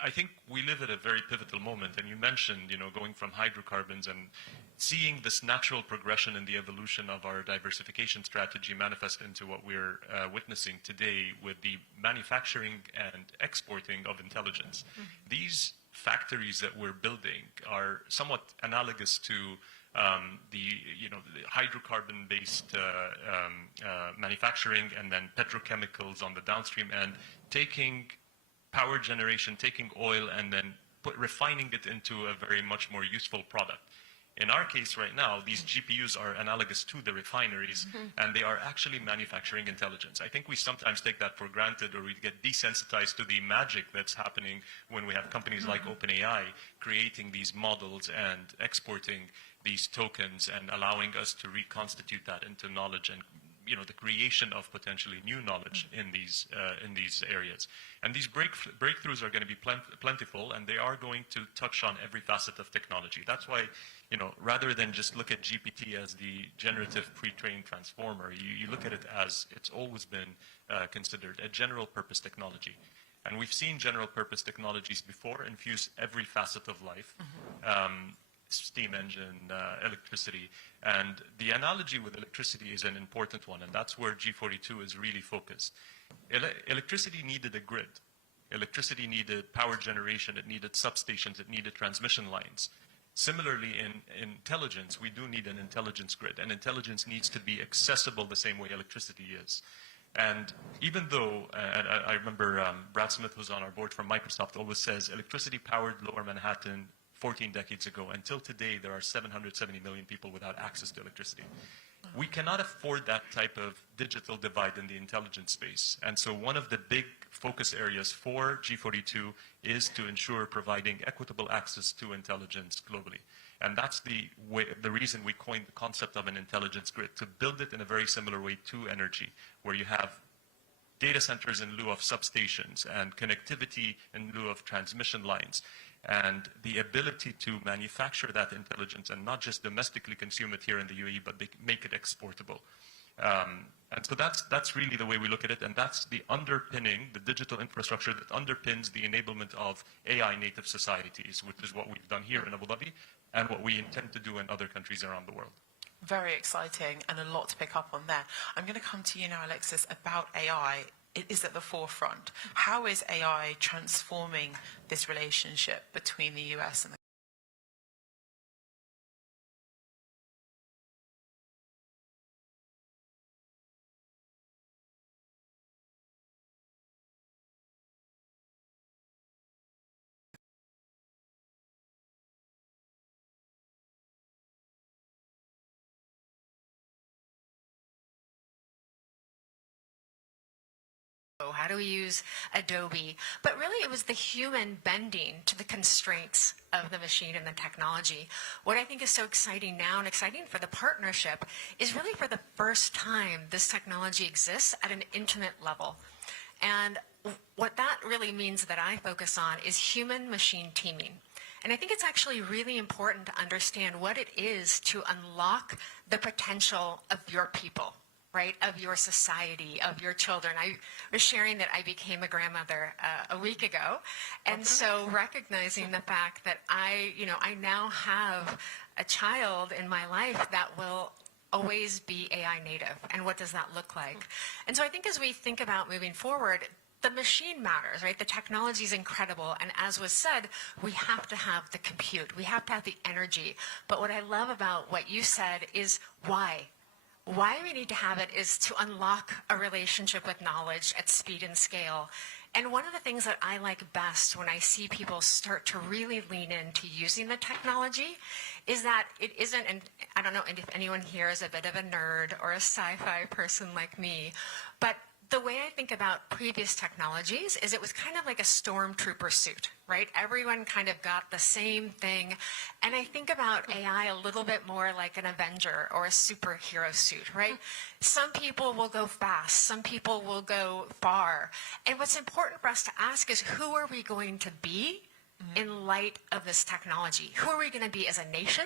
I think we live at a very pivotal moment, and you mentioned, going from hydrocarbons and seeing this natural progression in the evolution of our diversification strategy manifest into what we're witnessing today with the manufacturing and exporting of intelligence. These factories that we're building are somewhat analogous to the hydrocarbon-based manufacturing, and then petrochemicals on the downstream end, taking power generation, taking oil, and then refining it into a very much more useful product. In our case right now, these GPUs are analogous to the refineries, and they are actually manufacturing intelligence. I think we sometimes take that for granted, or we get desensitized to the magic that's happening when we have companies like OpenAI creating these models and exporting these tokens and allowing us to reconstitute that into knowledge and the creation of potentially new knowledge in these areas. And these breakthroughs are going to be plentiful, and they are going to touch on every facet of technology. That's why, rather than just look at GPT as the generative pre-trained transformer, you look at it as it's always been considered a general purpose technology. And we've seen general purpose technologies before infuse every facet of life. Steam engine, electricity. And the analogy with electricity is an important one, and that's where G42 is really focused. Electricity needed a grid. Electricity needed power generation, it needed substations, it needed transmission lines. Similarly, in intelligence, we do need an intelligence grid, and intelligence needs to be accessible the same way electricity is. And even though, I remember Brad Smith, who's on our board from Microsoft, always says electricity powered Lower Manhattan 14 decades ago. Until today, there are 770 million people without access to electricity. We cannot afford that type of digital divide in the intelligence space. And so one of the big focus areas for G42 is to ensure providing equitable access to intelligence globally. And that's the reason we coined the concept of an intelligence grid, to build it in a very similar way to energy, where you have data centers in lieu of substations and connectivity in lieu of transmission lines, and the ability to manufacture that intelligence and not just domestically consume it here in the UAE, but make it exportable. And so that's really the way we look at it, and that's the underpinning, the digital infrastructure that underpins the enablement of AI native societies, which is what we've done here in Abu Dhabi and what we intend to do in other countries around the world. Very exciting, and a lot to pick up on there. I'm going to come to you now, Alexis, about AI. It is at the forefront. How is AI transforming this relationship between the US and the how do we use Adobe? But really it was the human bending to the constraints of the machine and the technology. What I think is so exciting now and exciting for the partnership is really for the first time this technology exists at an intimate level. And what that really means that I focus on is human-machine teaming. And I think it's actually really important to understand what it is to unlock the potential of your people, right, of your society, of your children. I was sharing that I became a grandmother a week ago, and so recognizing the fact that I now have a child in my life that will always be AI native, and what does that look like? And so I think as we think about moving forward, the machine matters, right? The technology is incredible, and as was said, we have to have the compute, we have to have the energy. But what I love about what you said is why? Why we need to have it is to unlock a relationship with knowledge at speed and scale. And one of the things that I like best when I see people start to really lean into using the technology is that it isn't, and I don't know if anyone here is a bit of a nerd or a sci-fi person like me, but the way I think about previous technologies is it was kind of like a stormtrooper suit, right? Everyone kind of got the same thing. And I think about AI a little bit more like an Avenger or a superhero suit, right? Some people will go fast. Some people will go far. And what's important for us to ask is, who are we going to be in light of this technology? Who are we going to be as a nation?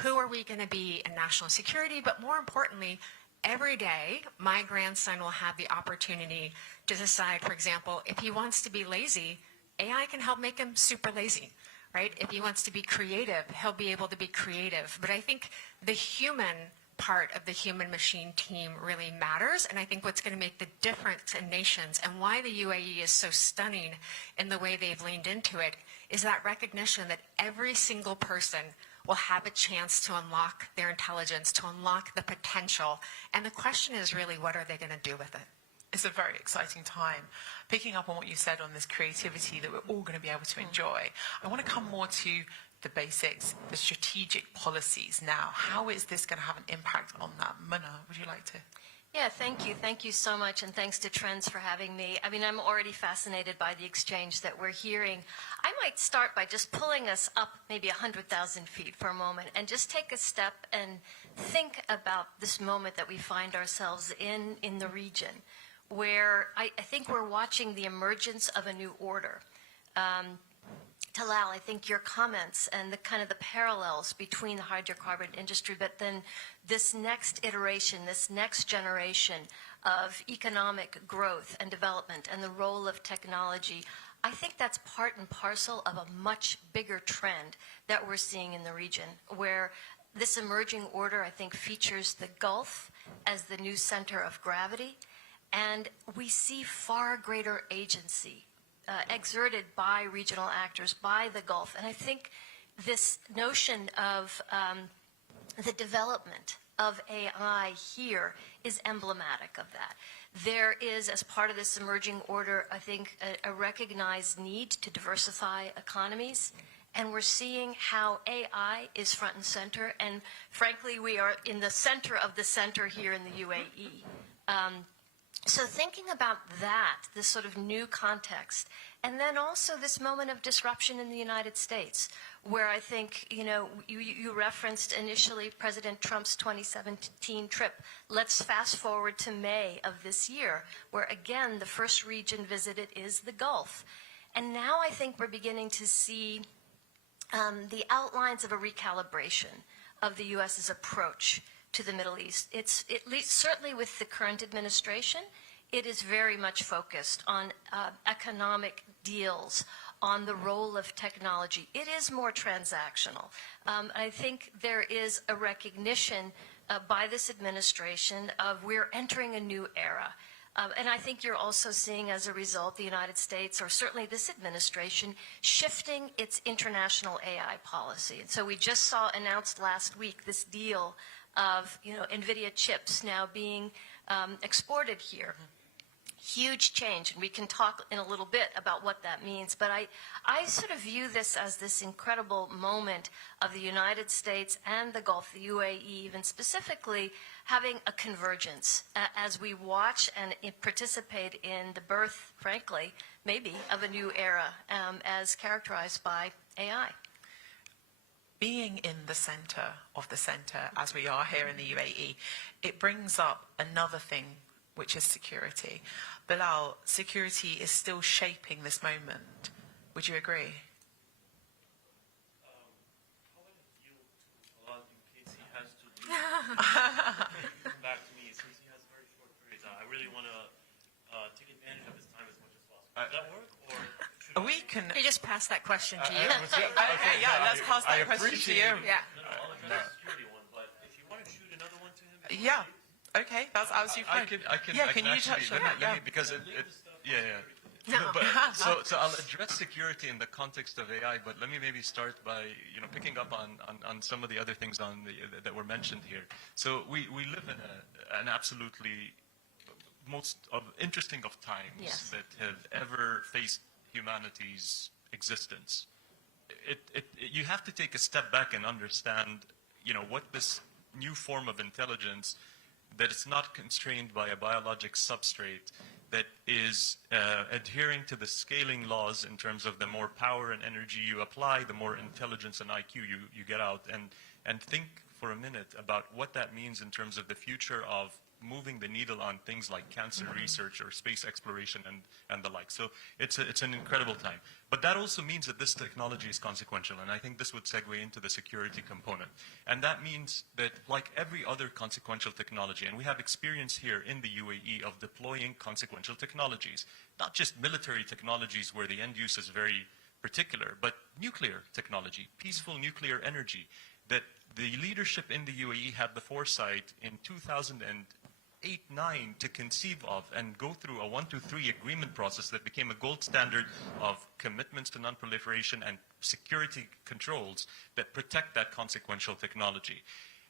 Who are we going to be in national security? But more importantly, every day, my grandson will have the opportunity to decide, for example, if he wants to be lazy, AI can help make him super lazy, right? If he wants to be creative, he'll be able to be creative. But I think the human part of the human-machine team really matters, and I think what's going to make the difference in nations and why the UAE is so stunning in the way they've leaned into it is that recognition that every single person will have a chance to unlock their intelligence, to unlock the potential. And the question is really, what are they going to do with it? It's a very exciting time. Picking up on what you said on this creativity that we're all going to be able to enjoy, I want to come more to the basics, the strategic policies now. How is this going to have an impact on that? Mona, would you like to? Yeah, thank you. Thank you so much, and thanks to Trends for having me. I mean, I'm already fascinated by the exchange that we're hearing. I might start by just pulling us up maybe 100,000 feet for a moment and just take a step and think about this moment that we find ourselves in the region, where I think we're watching the emergence of a new order. Talal, I think your comments and the kind of the parallels between the hydrocarbon industry, but then this next iteration, this next generation of economic growth and development and the role of technology, I think that's part and parcel of a much bigger trend that we're seeing in the region, where this emerging order, I think, features the Gulf as the new center of gravity, and we see far greater agency exerted by regional actors, by the Gulf. And I think this notion of the development of AI here is emblematic of that. There is, as part of this emerging order, I think, a recognized need to diversify economies. And we're seeing how AI is front and center. And frankly, we are in the center of the center here in the UAE. So thinking about that, this sort of new context, and then also this moment of disruption in the United States, where I think, you referenced initially President Trump's 2017 trip. Let's fast forward to May of this year, where again, the first region visited is the Gulf. And now I think we're beginning to see the outlines of a recalibration of the U.S.'s approach to the Middle East. It's at least certainly with the current administration, it is very much focused on economic deals, on the role of technology. It is more transactional. I think there is a recognition by this administration of we're entering a new era. And I think you're also seeing, as a result, the United States, or certainly this administration, shifting its international AI policy. And so we just saw announced last week this deal of, NVIDIA chips now being exported here. huge change, and we can talk in a little bit about what that means. But I sort of view this as this incredible moment of the United States and the Gulf, the UAE even specifically, having a convergence as we watch and participate in the birth, frankly, maybe, of a new era as characterized by AI. Being in the center of the center, as we are here in the UAE, it brings up another thing, which is security. Bilal, security is still shaping this moment. Would you agree? Come back to me since he has a very short period of time. I really want to take advantage of his time as much as possible. Does that work? Or we can. We just pass that question to you. Yeah, let's pass that question to you. Yeah. No, I'll address the security one, but if you want to shoot another one to him. Yeah. Okay, that's absolutely fine. Can you touch on that? Because No. But, so I'll address security in the context of AI, but let me maybe start by picking up on some of the other things that were mentioned here. So we live in an absolutely most interesting of times that have ever faced humanity's existence. You have to take a step back and understand, what this new form of intelligence, that it's not constrained by a biologic substrate, that is adhering to the scaling laws in terms of the more power and energy you apply, the more intelligence and IQ you get out. And think for a minute about what that means in terms of the future of moving the needle on things like cancer research or space exploration and the like. So it's an incredible time. But that also means that this technology is consequential, and I think this would segue into the security component. And that means that, like every other consequential technology, and we have experience here in the UAE of deploying consequential technologies, not just military technologies where the end use is very particular, but nuclear technology, peaceful nuclear energy, that the leadership in the UAE had the foresight in 2008-9 to conceive of and go through a 1-2-3 agreement process that became a gold standard of commitments to non-proliferation and security controls that protect that consequential technology.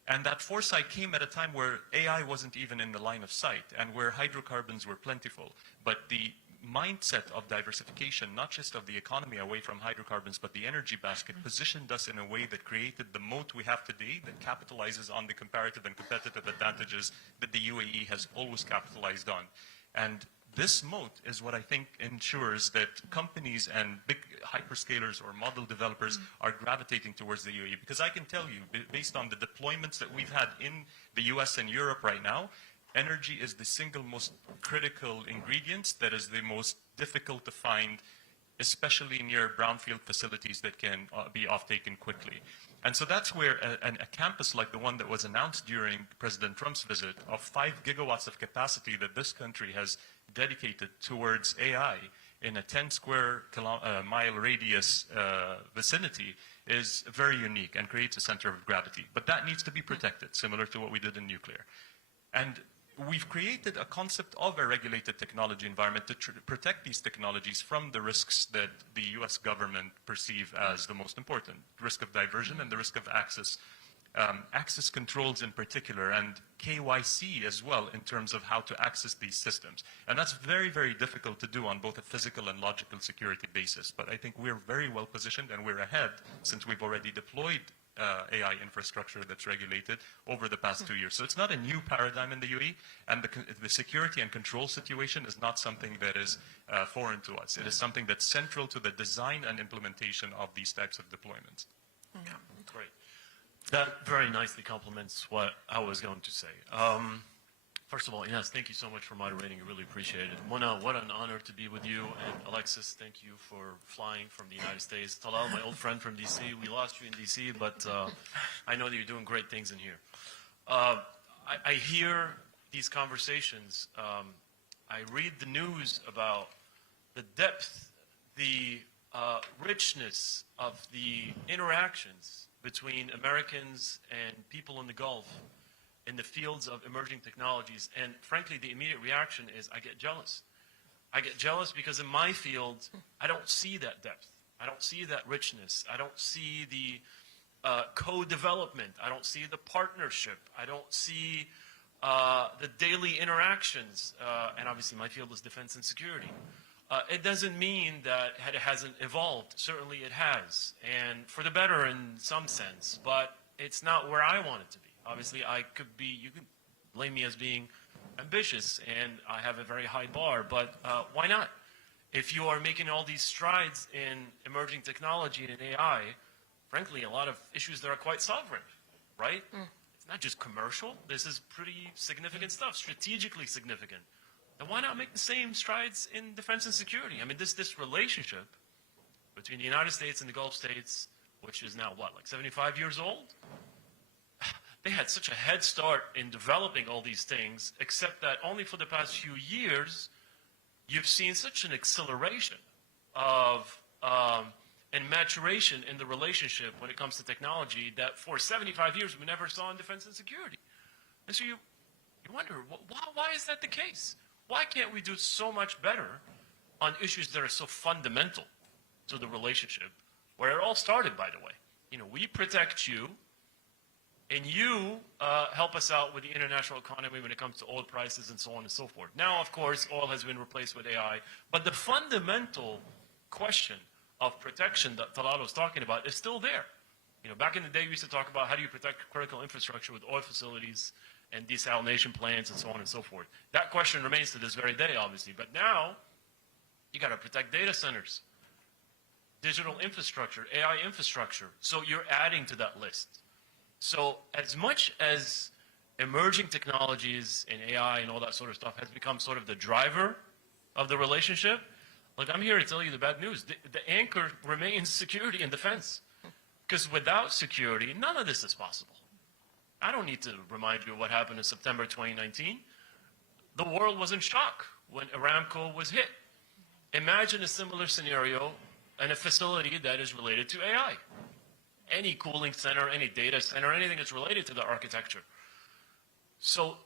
And that foresight came at a time where AI wasn't even in the line of sight and where hydrocarbons were plentiful. But the mindset of diversification, not just of the economy away from hydrocarbons, but the energy basket, positioned us in a way that created the moat we have today that capitalizes on the comparative and competitive advantages that the UAE has always capitalized on. And this moat is what I think ensures that companies and big hyperscalers or model developers are gravitating towards the UAE. Because I can tell you, based on the deployments that we've had in the US and Europe right now, energy is the single most critical ingredient that is the most difficult to find, especially near brownfield facilities that can be off-taken quickly. And so that's where a campus like the one that was announced during President Trump's visit of 5 gigawatts of capacity that this country has dedicated towards AI in a 10 square mile radius vicinity is very unique and creates a center of gravity. But that needs to be protected, similar to what we did in nuclear. And we've created a concept of a regulated technology environment to protect these technologies from the risks that the US government perceive as the most important, risk of diversion and the risk of access controls in particular, and KYC as well in terms of how to access these systems. And that's very, very difficult to do on both a physical and logical security basis. But I think we're very well positioned and we're ahead since we've already deployed AI infrastructure that's regulated over the past 2 years. So it's not a new paradigm in the UAE, and the security and control situation is not something that is foreign to us. It is something that's central to the design and implementation of these types of deployments. Yeah. Great. That very nicely complements what I was going to say. First of all, yes, thank you so much for moderating. I really appreciate it. Mona, what an honor to be with you. And Alexis, thank you for flying from the United States. Talal, my old friend from D.C., we lost you in D.C., but I know that you're doing great things in here. I hear these conversations. I read the news about the depth, the richness of the interactions between Americans and people in the Gulf in the fields of emerging technologies. And frankly, the immediate reaction is I get jealous. I get jealous because in my field, I don't see that depth. I don't see that richness. I don't see the co-development. I don't see the partnership. I don't see the daily interactions, and obviously my field is defense and security. It doesn't mean that it hasn't evolved. Certainly it has, and for the better in some sense, but it's not where I want it to be. Obviously, you can blame me as being ambitious, and I have a very high bar, but why not? If you are making all these strides in emerging technology and AI, frankly, a lot of issues that are quite sovereign, right? It's not just commercial. This is pretty significant stuff, strategically significant. Then why not make the same strides in defense and security? I mean, this relationship between the United States and the Gulf states, which is now, what, like 75 years old? They had such a head start in developing all these things, except that only for the past few years, you've seen such an acceleration of and maturation in the relationship when it comes to technology that for 75 years we never saw in defense and security. And so you wonder, why is that the case? Why can't we do so much better on issues that are so fundamental to the relationship, where it all started, by the way? You know, we protect you, and you help us out with the international economy when it comes to oil prices and so on and so forth. Now, of course, oil has been replaced with AI, but the fundamental question of protection that Talal was talking about is still there. You know, back in the day, we used to talk about how do you protect critical infrastructure with oil facilities and desalination plants and so on and so forth. That question remains to this very day, obviously. But now, you got to protect data centers, digital infrastructure, AI infrastructure. So you're adding to that list. So as much as emerging technologies and AI and all that sort of stuff has become sort of the driver of the relationship, look, I'm here to tell you the bad news. The anchor remains security and defense. Because without security, none of this is possible. I don't need to remind you of what happened in September 2019. The world was in shock when Aramco was hit. Imagine a similar scenario in a facility that is related to AI. Any cooling center, any data center, anything that's related to the architecture. So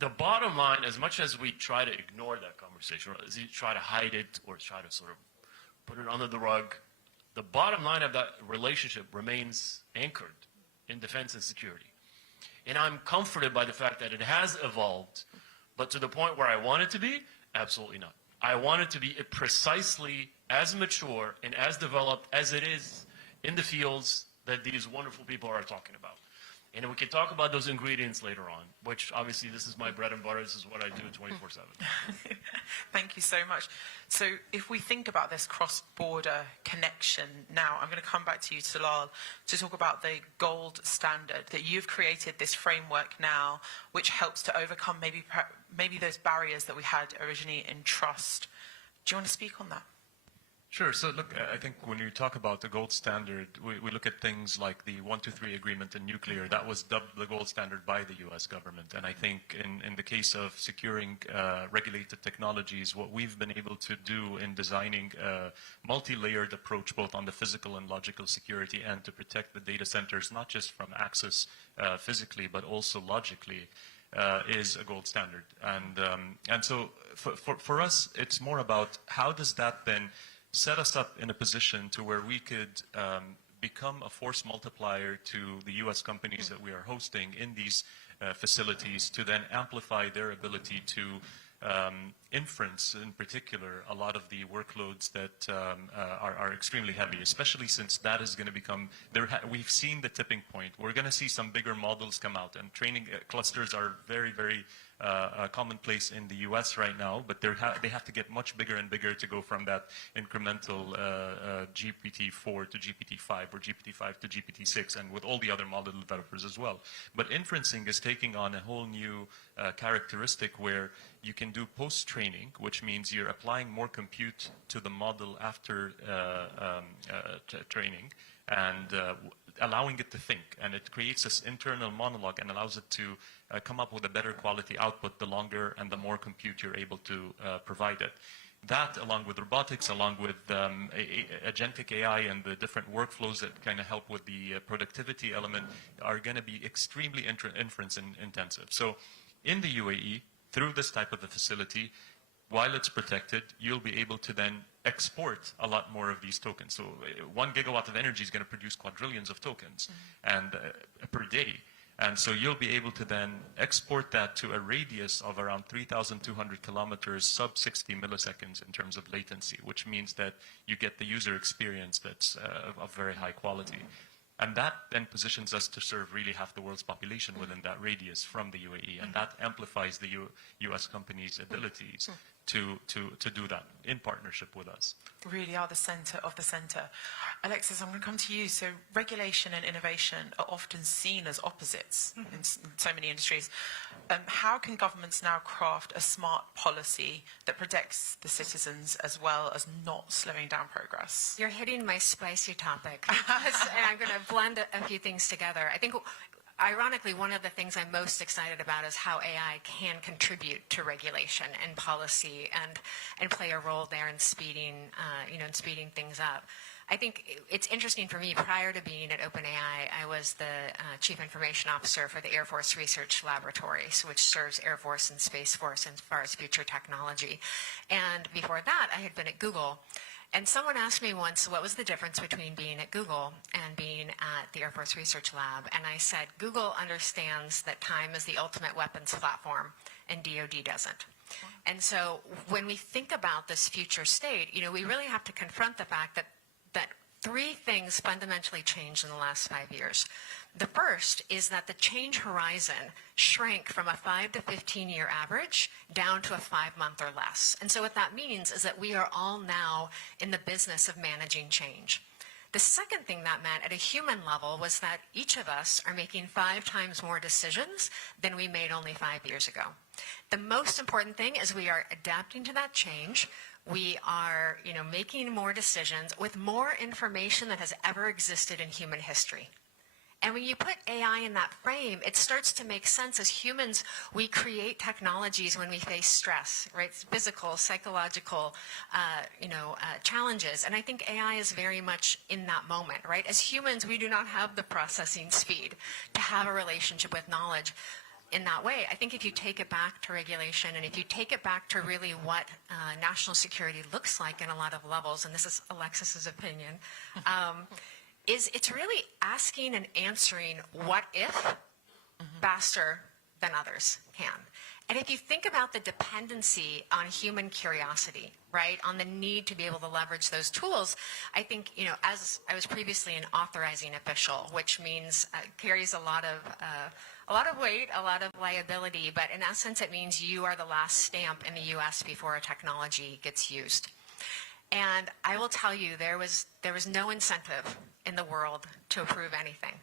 the bottom line, as much as we try to ignore that conversation, or as we try to hide it, or try to sort of put it under the rug, the bottom line of that relationship remains anchored in defense and security. And I'm comforted by the fact that it has evolved, but to the point where I want it to be, absolutely not. I want it to be precisely as mature and as developed as it is in the fields that these wonderful people are talking about. And we can talk about those ingredients later on, which obviously this is my bread and butter. This is what I do 24/7. Thank you so much. So if we think about this cross-border connection now, I'm going to come back to you, Talal, to talk about the gold standard that you've created, this framework now, which helps to overcome maybe those barriers that we had originally in trust. Do you want to speak on that? Sure. So look, I think when you talk about the gold standard, we look at things like the 123 agreement in nuclear. That was dubbed the gold standard by the US government. And I think in the case of securing regulated technologies, what we've been able to do in designing a multi-layered approach, both on the physical and logical security, and to protect the data centers, not just from access physically, but also logically, is a gold standard. And so for us, it's more about how does that then set us up in a position to where we could become a force multiplier to the US companies that we are hosting in these facilities, to then amplify their ability to inference, in particular, a lot of the workloads that are extremely heavy, especially since that is going to become, we've seen the tipping point. We're going to see some bigger models come out, and training clusters are very, very commonplace in the US right now, but they have to get much bigger and bigger to go from that incremental GPT-4 to GPT-5 or GPT-5 to GPT-6, and with all the other model developers as well. But inferencing is taking on a whole new characteristic where you can do post-training, which means you're applying more compute to the model after training, and allowing it to think, and it creates this internal monologue and allows it to come up with a better quality output the longer and the more compute you're able to provide it. That, along with robotics, along with agentic AI and the different workflows that kind of help with the productivity element, are going to be extremely inference intensive. So in the UAE, through this type of a facility, while it's protected, you'll be able to then export a lot more of these tokens. So 1 gigawatt of energy is going to produce quadrillions of tokens and per day. And so you'll be able to then export that to a radius of around 3,200 kilometers, sub 60 milliseconds in terms of latency, which means that you get the user experience that's of very high quality. And that then positions us to serve really half the world's population within that radius from the UAE. And that amplifies the US companies' abilities to do that in partnership with us. Really are the center of the center. Alexis, I'm going to come to you. So regulation and innovation are often seen as opposites in so many industries. How can governments now craft a smart policy that protects the citizens as well as not slowing down progress? You're hitting my spicy topic, and I'm going to blend a few things together. I think, ironically, one of the things I'm most excited about is how AI can contribute to regulation and policy and play a role there in speeding, in speeding things up. I think it's interesting for me, prior to being at OpenAI, I was the Chief Information Officer for the Air Force Research Laboratories, which serves Air Force and Space Force as far as future technology. And before that, I had been at Google. And someone asked me once, what was the difference between being at Google and being at the Air Force Research Lab? And I said, Google understands that time is the ultimate weapons platform, and DoD doesn't. And so when we think about this future state, we really have to confront the fact that three things fundamentally changed in the last 5 years. The first is that the change horizon shrank from a 5 to 15-year average down to a 5-month or less. And so what that means is that we are all now in the business of managing change. The second thing that meant at a human level was that each of us are making 5 times more decisions than we made only 5 years ago. The most important thing is we are adapting to that change. We are, making more decisions with more information than has ever existed in human history. And when you put AI in that frame, it starts to make sense. As humans, we create technologies when we face stress, right? Physical, psychological, challenges. And I think AI is very much in that moment, right? As humans, we do not have the processing speed to have a relationship with knowledge in that way. I think if you take it back to regulation, and if you take it back to really what national security looks like in a lot of levels, and this is Alexis's opinion, it's really asking and answering what if faster than others can. And if you think about the dependency on human curiosity, right, on the need to be able to leverage those tools, I think, as I was previously an authorizing official, which means carries a lot of weight, a lot of liability, but in essence it means you are the last stamp in the US before a technology gets used. And I will tell you, there was no incentive in the world to approve anything,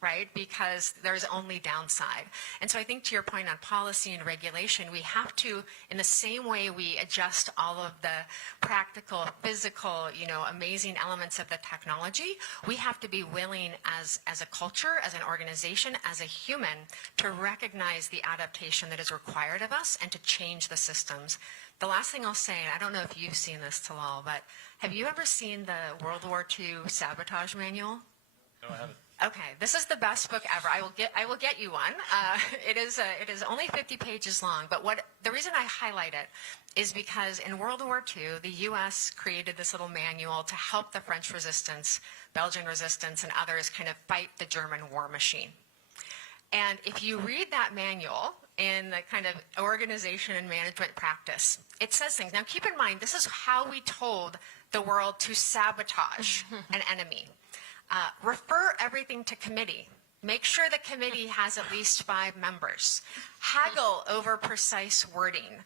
right? Because there's only downside. And so I think to your point on policy and regulation, we have to, in the same way we adjust all of the practical, physical, amazing elements of the technology, we have to be willing as a culture, as an organization, as a human, to recognize the adaptation that is required of us and to change the systems. The last thing I'll say, and I don't know if you've seen this, Talal, but have you ever seen the World War II sabotage manual? No, I haven't. Okay, this is the best book ever. I will get you one. It is only 50 pages long, but the reason I highlight it is because in World War II, the U.S. created this little manual to help the French resistance, Belgian resistance, and others kind of fight the German war machine. And if you read that manual in the kind of organization and management practice, it says things. Now, keep in mind, this is how we told the world to sabotage an enemy. Refer everything to committee. Make sure the committee has at least 5 members. Haggle over precise wording.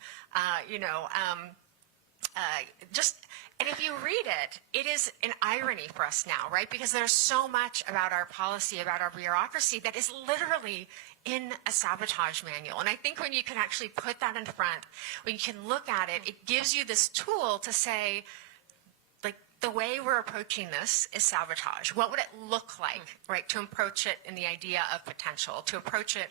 And if you read it, it is an irony for us now, right? Because there's so much about our policy, about our bureaucracy that is literally in a sabotage manual. And I think when you can actually put that in front, when you can look at it, it gives you this tool to say, the way we're approaching this is sabotage. What would it look like, right, to approach it in the idea of potential, to approach it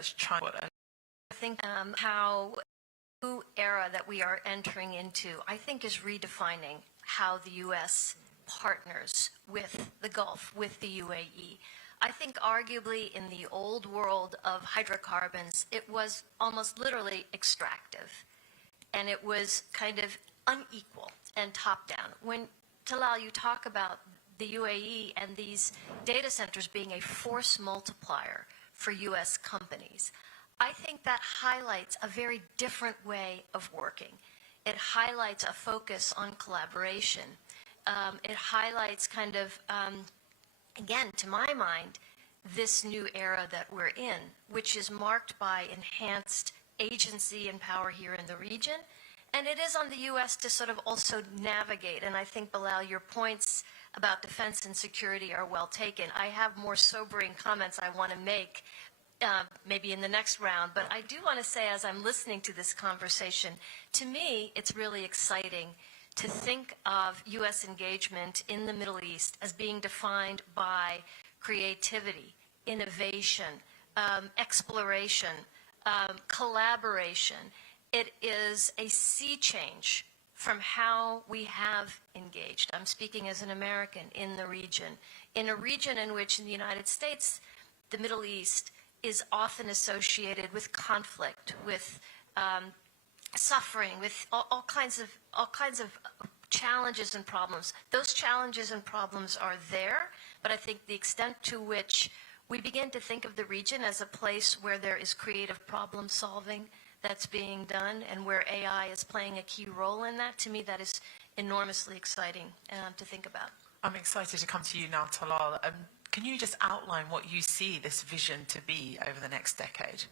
I think how the new era that we are entering into, I think, is redefining how the U.S. partners with the Gulf, with the UAE. I think arguably in the old world of hydrocarbons, it was almost literally extractive. And it was kind of unequal and top-down. When, Talal, you talk about the UAE and these data centers being a force multiplier for U.S. companies, I think that highlights a very different way of working. It highlights a focus on collaboration. It highlights kind of, again, to my mind, this new era that we're in, which is marked by enhanced agency and power here in the region. And it is on the U.S. to sort of also navigate. And I think, Bilal, your points about defense and security are well taken. I have more sobering comments I want to make maybe in the next round. But I do want to say, as I'm listening to this conversation, to me, it's really exciting to think of U.S. engagement in the Middle East as being defined by creativity, innovation, exploration, collaboration. It is a sea change from how we have engaged. I'm speaking as an American in the region, in a region in which in the United States, the Middle East is often associated with conflict, with suffering, with all kinds of challenges and problems. Those challenges and problems are there, but I think the extent to which we begin to think of the region as a place where there is creative problem solving that's being done and where AI is playing a key role in that, to me that is enormously exciting to think about. I'm excited to come to you now, Talal. Can you just outline what you see this vision to be over the next decade?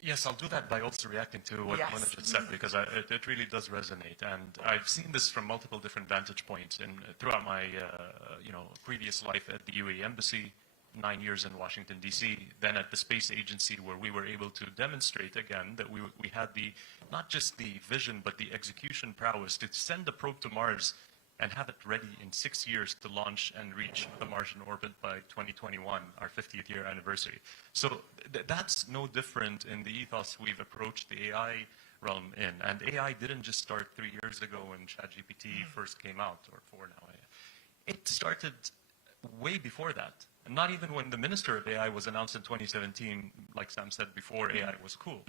Yes, I'll do that by also reacting to what Mona just said, because it really does resonate. And I've seen this from multiple different vantage points throughout my previous life at the UAE Embassy, 9 years in Washington, D.C., then at the Space Agency, where we were able to demonstrate again that we had not just the vision, but the execution prowess to send a probe to Mars and have it ready in 6 years to launch and reach the Martian orbit by 2021, our 50th year anniversary. So that's no different in the ethos we've approached the AI realm in. And AI didn't just start 3 years ago when ChatGPT first came out, or 4 now. It started way before that. And not even when the Minister of AI was announced in 2017, like Sam said before, AI was cool.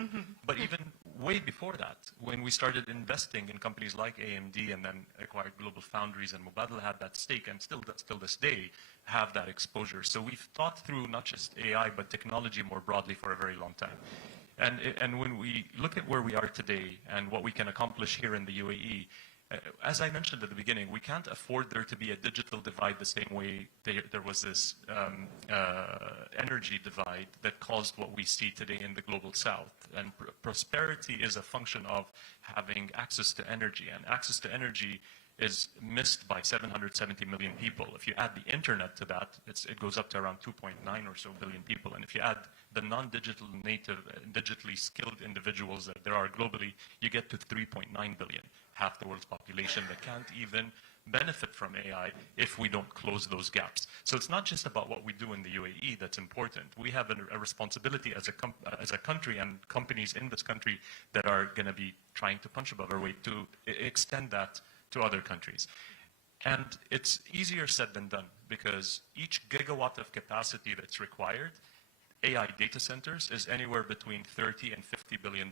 But even way before that, when we started investing in companies like AMD and then acquired Global Foundries, and Mubadala had that stake, and still this day have that exposure. So we've thought through not just AI, but technology more broadly for a very long time. And when we look at where we are today and what we can accomplish here in the UAE, as I mentioned at the beginning, we can't afford there to be a digital divide the same way there was this energy divide that caused what we see today in the global south. And prosperity is a function of having access to energy, and access to energy is missed by 770 million people. If you add the internet to that, it goes up to around 2.9 or so billion people. And if you add the non-digital native, digitally skilled individuals that there are globally, you get to 3.9 billion, half the world's population that can't even benefit from AI if we don't close those gaps. So it's not just about what we do in the UAE that's important. We have a responsibility as a country and companies in this country that are going to be trying to punch above our weight to extend that to other countries. And it's easier said than done, because each gigawatt of capacity that's required, AI data centers, is anywhere between $30 and $50 billion.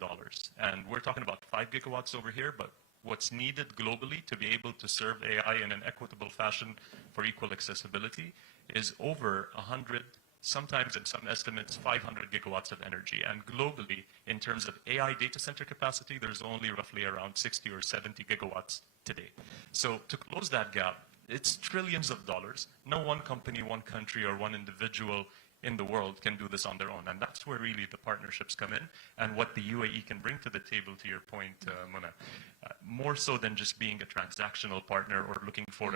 And we're talking about 5 gigawatts over here, but what's needed globally to be able to serve AI in an equitable fashion for equal accessibility is over 100, sometimes in some estimates, 500 gigawatts of energy. And globally, in terms of AI data center capacity, there's only roughly around 60 or 70 gigawatts today. So to close that gap, it's trillions of dollars. No one company, one country, or one individual in the world can do this on their own. And that's where really the partnerships come in, and what the UAE can bring to the table, to your point, Mona. More so than just being a transactional partner or looking for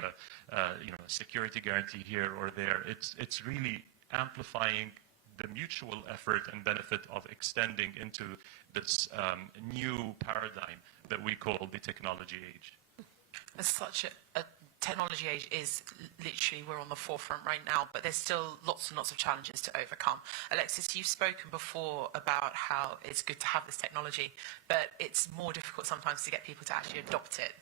a security guarantee here or there. It's really amplifying the mutual effort and benefit of extending into this new paradigm that we call the technology age. As such a technology age is literally, we're on the forefront right now, but there's still lots and lots of challenges to overcome. Alexis, you've spoken before about how it's good to have this technology, but it's more difficult sometimes to get people to actually adopt it.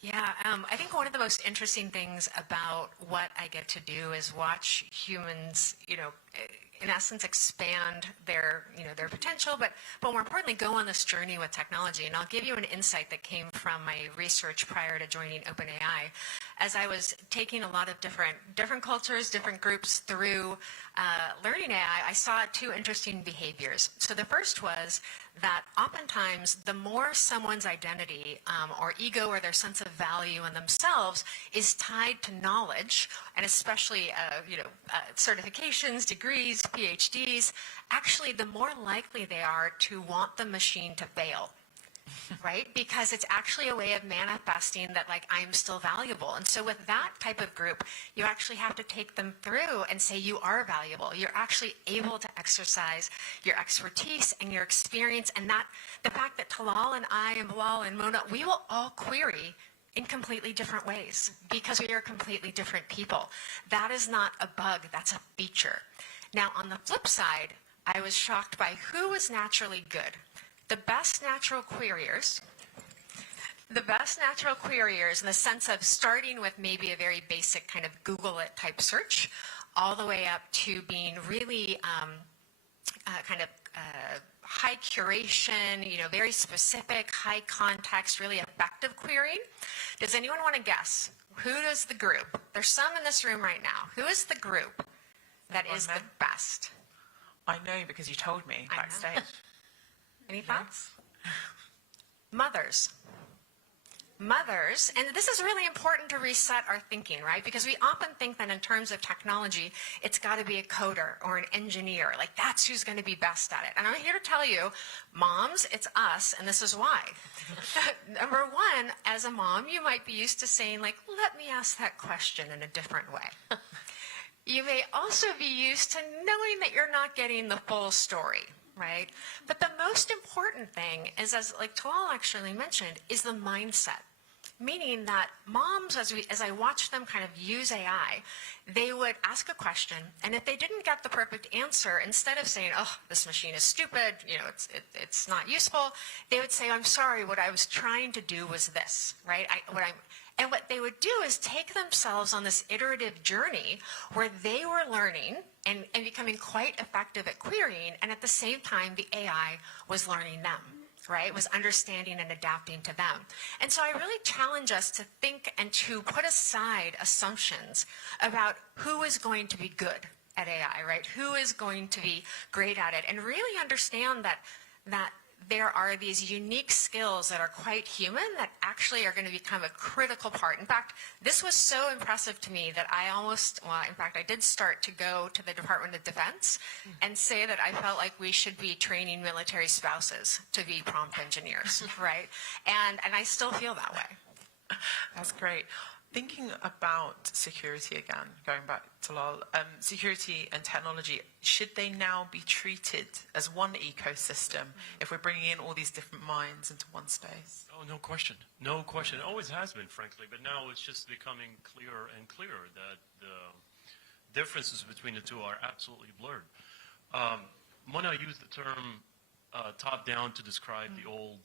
Yeah, I think one of the most interesting things about what I get to do is watch humans, in essence, expand their potential, but more importantly, go on this journey with technology. And I'll give you an insight that came from my research prior to joining OpenAI. As I was taking a lot of different cultures, different groups through learning AI, I saw two interesting behaviors. So the first was that oftentimes the more someone's identity or ego or their sense of value in themselves is tied to knowledge, and especially certifications, degrees, PhDs, actually the more likely they are to want the machine to fail. Right? Because it's actually a way of manifesting that, like, I'm still valuable. And so with that type of group, you actually have to take them through and say you are valuable. You're actually able to exercise your expertise and your experience, and that the fact that Talal and I and Bilal and Mona, we will all query in completely different ways because we are completely different people. That is not a bug, that's a feature. Now, on the flip side, I was shocked by who was naturally good. The best natural queryers in the sense of starting with maybe a very basic kind of Google it type search, all the way up to being really high curation, very specific, high context, really effective querying. Does anyone want to guess? Who is the group? There's some in this room right now. Who is the group that is the best? I know because you told me backstage. Any thoughts? Mothers. Mothers, and this is really important to reset our thinking, right? Because we often think that in terms of technology, it's got to be a coder or an engineer. Like, that's who's going to be best at it. And I'm here to tell you, moms, it's us, and this is why. Number one, as a mom, you might be used to saying, like, let me ask that question in a different way. You may also be used to knowing that you're not getting the full story. Right? But the most important thing is, as like Talal actually mentioned, is the mindset. Meaning that moms, as I watch them kind of use AI, they would ask a question, and if they didn't get the perfect answer, instead of saying, oh, this machine is stupid, it's not useful, they would say, I'm sorry, what I was trying to do was this, right? And what they would do is take themselves on this iterative journey where they were learning and becoming quite effective at querying, and at the same time, the AI was learning them, right? It was understanding and adapting to them. And so I really challenge us to think and to put aside assumptions about who is going to be good at AI, right? Who is going to be great at it, and really understand that there are these unique skills that are quite human that actually are going to become a critical part. In fact, this was so impressive to me that I did start to go to the Department of Defense and say that I felt like we should be training military spouses to be prompt engineers, right? And I still feel that way. That's great. Thinking about security again, going back to Lal, security and technology, should they now be treated as one ecosystem if we're bringing in all these different minds into one space? Oh, no question. No question. It always has been, frankly, but now it's just becoming clearer and clearer that the differences between the two are absolutely blurred. Mona used the term top-down to describe the old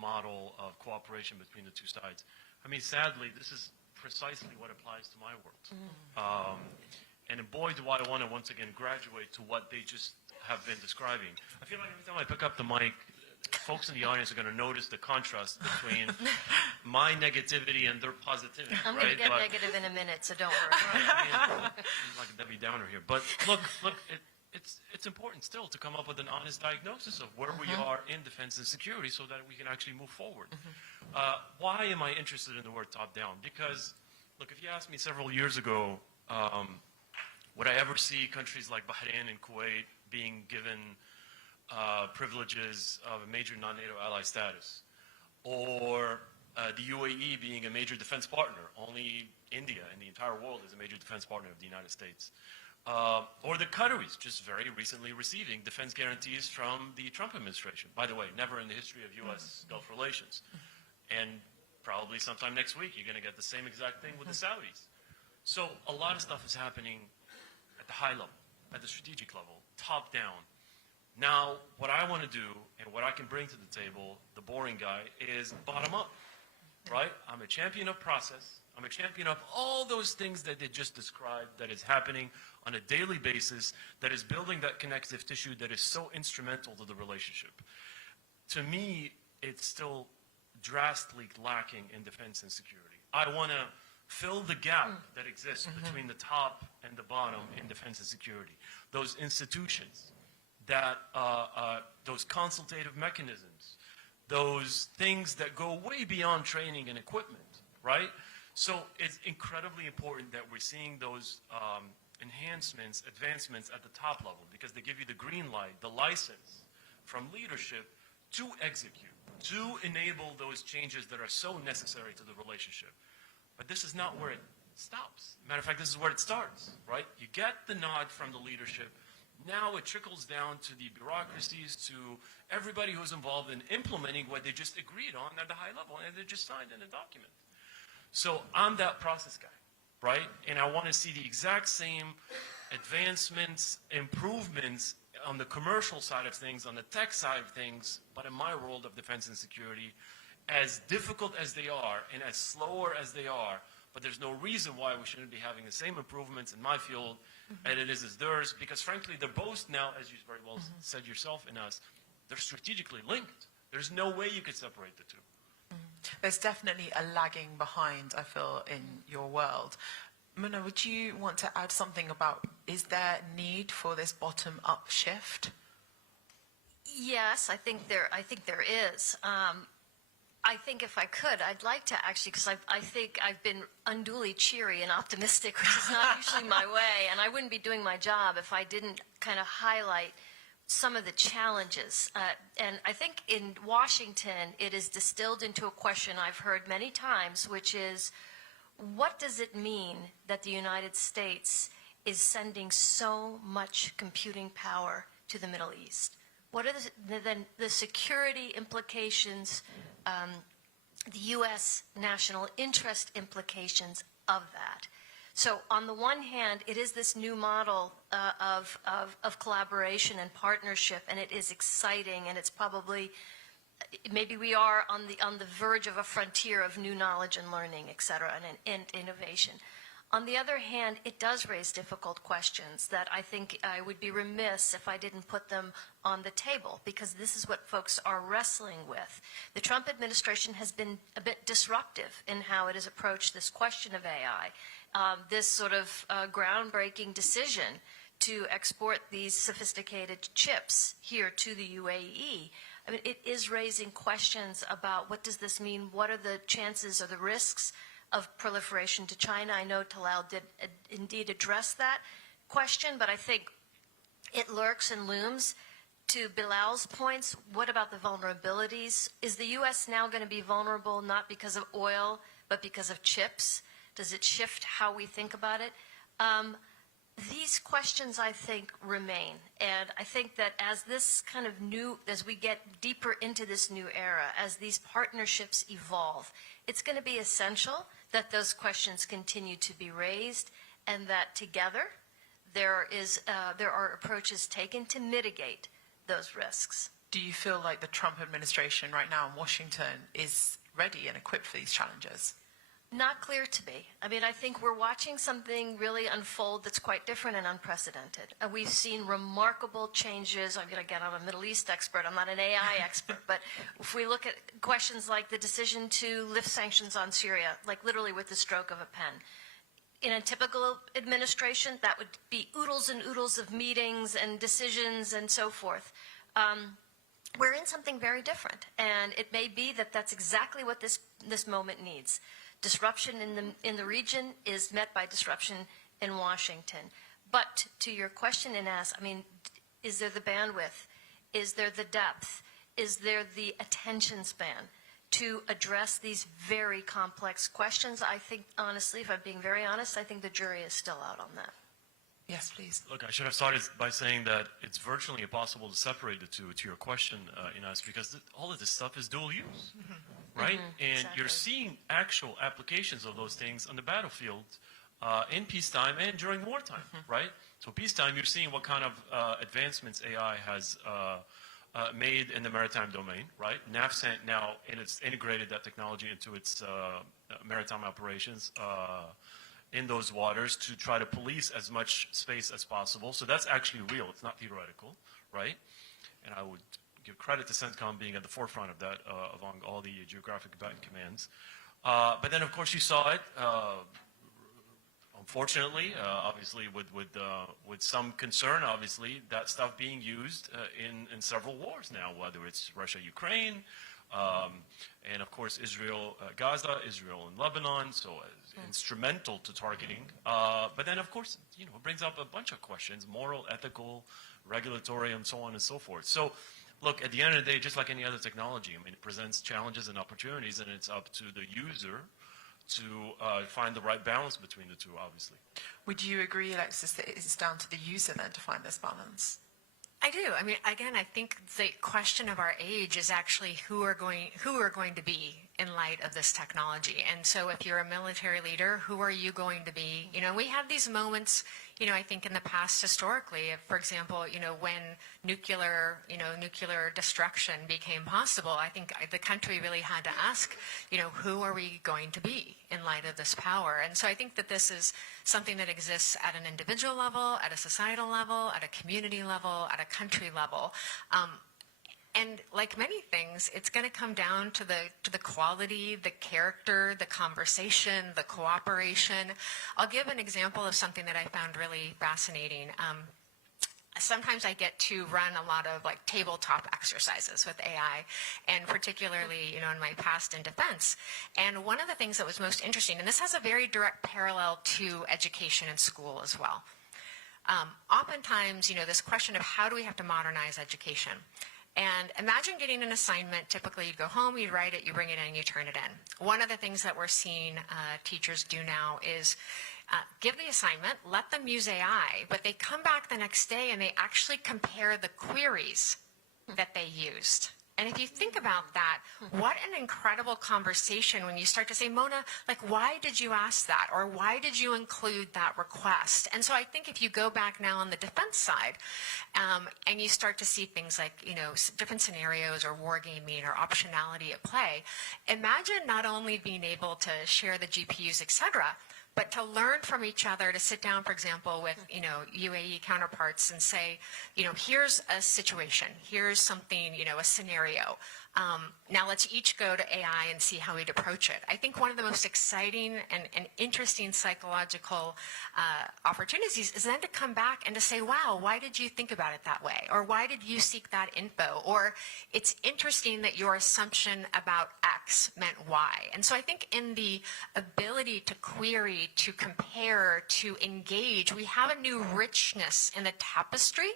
model of cooperation between the two sides. I mean, sadly, this is precisely what applies to my world. And boy, do I want to once again graduate to what they just have been describing. I feel like every time I pick up the mic, folks in the audience are going to notice the contrast between my negativity and their positivity. I'm going to get negative in a minute, so don't worry. I'm like a Debbie Downer here. But look, it's important still to come up with an honest diagnosis of where we are in defense and security so that we can actually move forward. Why am I interested in the word top-down? Because, look, if you asked me several years ago, would I ever see countries like Bahrain and Kuwait being given privileges of a major non-NATO ally status? Or the UAE being a major defense partner? Only India in the entire world is a major defense partner of the United States. Or the Qataris just very recently receiving defense guarantees from the Trump administration. By the way, never in the history of U.S. Gulf relations. And probably sometime next week, you're going to get the same exact thing with the Saudis. So a lot of stuff is happening at the high level, at the strategic level, top down. Now, what I want to do and what I can bring to the table, the boring guy, is bottom up. right? I'm a champion of process. I'm a champion of all those things that they just described that is happening on a daily basis, that is building that connective tissue that is so instrumental to the relationship. To me, it's still drastically lacking in defense and security. I want to fill the gap that exists between the top and the bottom in defense and security. Those institutions, that those consultative mechanisms, those things that go way beyond training and equipment, right? So it's incredibly important that we're seeing those enhancements, advancements at the top level, because they give you the green light, the license from leadership to execute, to enable those changes that are so necessary to the relationship. But this is not where it stops. Matter of fact, this is where it starts, right? You get the nod from the leadership. Now it trickles down to the bureaucracies, to everybody who's involved in implementing what they just agreed on at the high level, and they just signed in a document. So I'm that process guy, right? And I want to see the exact same advancements, improvements on the commercial side of things, on the tech side of things, but in my world of defense and security, as difficult as they are and as slower as they are, but there's no reason why we shouldn't be having the same improvements in my field as it is as theirs, because frankly, they're both now, as you very well said yourself and us, they're strategically linked. There's no way you could separate the two. There's definitely a lagging behind, I feel, in your world. Muna, would you want to add something about, is there need for this bottom-up shift? Yes, I think there is. I think if I could, I'd like to actually, because I think I've been unduly cheery and optimistic, which is not usually my way, and I wouldn't be doing my job if I didn't kind of highlight some of the challenges. And I think in Washington, it is distilled into a question I've heard many times, which is, what does it mean that the United States is sending so much computing power to the Middle East? What are the security implications, the U.S. national interest implications of that? So on the one hand, it is this new model of collaboration and partnership, and it is exciting, and it's probably, maybe we are on the verge of a frontier of new knowledge and learning, et cetera, and innovation. On the other hand, it does raise difficult questions that I think I would be remiss if I didn't put them on the table, because this is what folks are wrestling with. The Trump administration has been a bit disruptive in how it has approached this question of AI. This sort of groundbreaking decision to export these sophisticated chips here to the UAE. I mean, it is raising questions about what does this mean? What are the chances or the risks of proliferation to China? I know Talal did indeed address that question, but I think it lurks and looms. To Bilal's points, what about the vulnerabilities? Is the U.S. now going to be vulnerable not because of oil, but because of chips? Does it shift how we think about it? These questions, I think, remain. And I think that as this kind of as we get deeper into this new era, as these partnerships evolve, it's going to be essential that those questions continue to be raised, and that together there are approaches taken to mitigate those risks. Do you feel like the Trump administration right now in Washington is ready and equipped for these challenges? Not clear to me. I mean, I think we're watching something really unfold that's quite different and unprecedented. And we've seen remarkable changes. I'm a Middle East expert. I'm not an AI expert. But if we look at questions like the decision to lift sanctions on Syria, like literally with the stroke of a pen. In a typical administration, that would be oodles and oodles of meetings and decisions and so forth. We're in something very different. And it may be that that's exactly what this moment needs. Disruption in the region is met by disruption in Washington. But to your question, Ines, I mean, is there the bandwidth? Is there the depth? Is there the attention span to address these very complex questions? I think, honestly, if I'm being very honest, I think the jury is still out on that. Yes, please. Look, I should have started by saying that it's virtually impossible to separate the two, to your question, Ines, because all of this stuff is dual use. Right? And exactly. You're seeing actual applications of those things on the battlefield in peacetime and during wartime, right? So peacetime, you're seeing what kind of advancements AI has made in the maritime domain, right? NAVCENT now, it's integrated that technology into its maritime operations in those waters to try to police as much space as possible. So that's actually real. It's not theoretical, right? And I would give credit to CENTCOM being at the forefront of that among all the geographic combatant commands. But then, of course, you saw it, unfortunately, obviously with some concern, obviously, that stuff being used in several wars now, whether it's Russia-Ukraine, and of course Israel-Gaza, Israel and Lebanon, so instrumental to targeting. But then, of course, it brings up a bunch of questions, moral, ethical, regulatory, and so on and so forth. So, look, at the end of the day, just like any other technology, I mean, it presents challenges and opportunities, and it's up to the user to find the right balance between the two, obviously. Would you agree, Alexis, that it's down to the user then to find this balance? I do. I mean, again, I think the question of our age is actually who are going to be in light of this technology. And so if you're a military leader, who are you going to be? We have these moments, I think in the past historically, for example, when nuclear destruction became possible, I think the country really had to ask, who are we going to be in light of this power? And so I think that this is something that exists at an individual level, at a societal level, at a community level, at a country level. And like many things, it's going to come down to the quality, the character, the conversation, the cooperation. I'll give an example of something that I found really fascinating. Sometimes I get to run a lot of tabletop exercises with AI, and particularly, in my past in defense. And one of the things that was most interesting, and this has a very direct parallel to education in school as well. Oftentimes, this question of how do we have to modernize education? And imagine getting an assignment. Typically, you go home, you write it, you bring it in, you turn it in. One of the things that we're seeing teachers do now is give the assignment, let them use AI, but they come back the next day and they actually compare the queries that they used. And if you think about that, what an incredible conversation when you start to say, Mona, why did you ask that? Or why did you include that request? And so I think if you go back now on the defense side, and you start to see things like, different scenarios or wargaming or optionality at play, imagine not only being able to share the GPUs, et cetera, but to learn from each other, to sit down, for example, with, UAE counterparts and say, here's a situation, here's something, a scenario. Now let's each go to AI and see how we'd approach it. I think one of the most exciting and interesting psychological opportunities is then to come back and to say, wow, why did you think about it that way? Or why did you seek that info? Or it's interesting that your assumption about X meant Y. And so I think in the ability to query, to compare, to engage, we have a new richness in the tapestry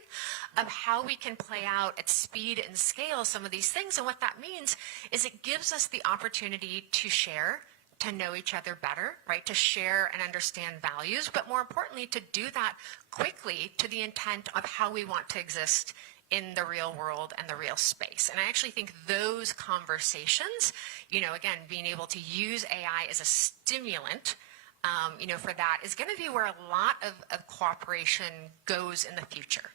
of how we can play out at speed and scale some of these things. And what that means is it gives us the opportunity to share, to know each other better, right? To share and understand values, but more importantly, to do that quickly to the intent of how we want to exist in the real world and the real space. And I actually think those conversations, again, being able to use AI as a stimulant, for that is going to be where a lot of cooperation goes in the future.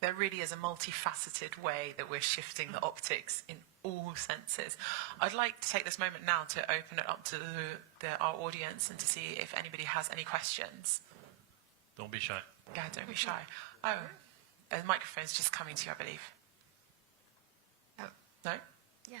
There really is a multifaceted way that we're shifting the optics in all senses. I'd like to take this moment now to open it up to our audience and to see if anybody has any questions. Don't be shy. Yeah, don't be shy. Oh, the microphone's just coming to you, I believe. Oh. No? Yeah.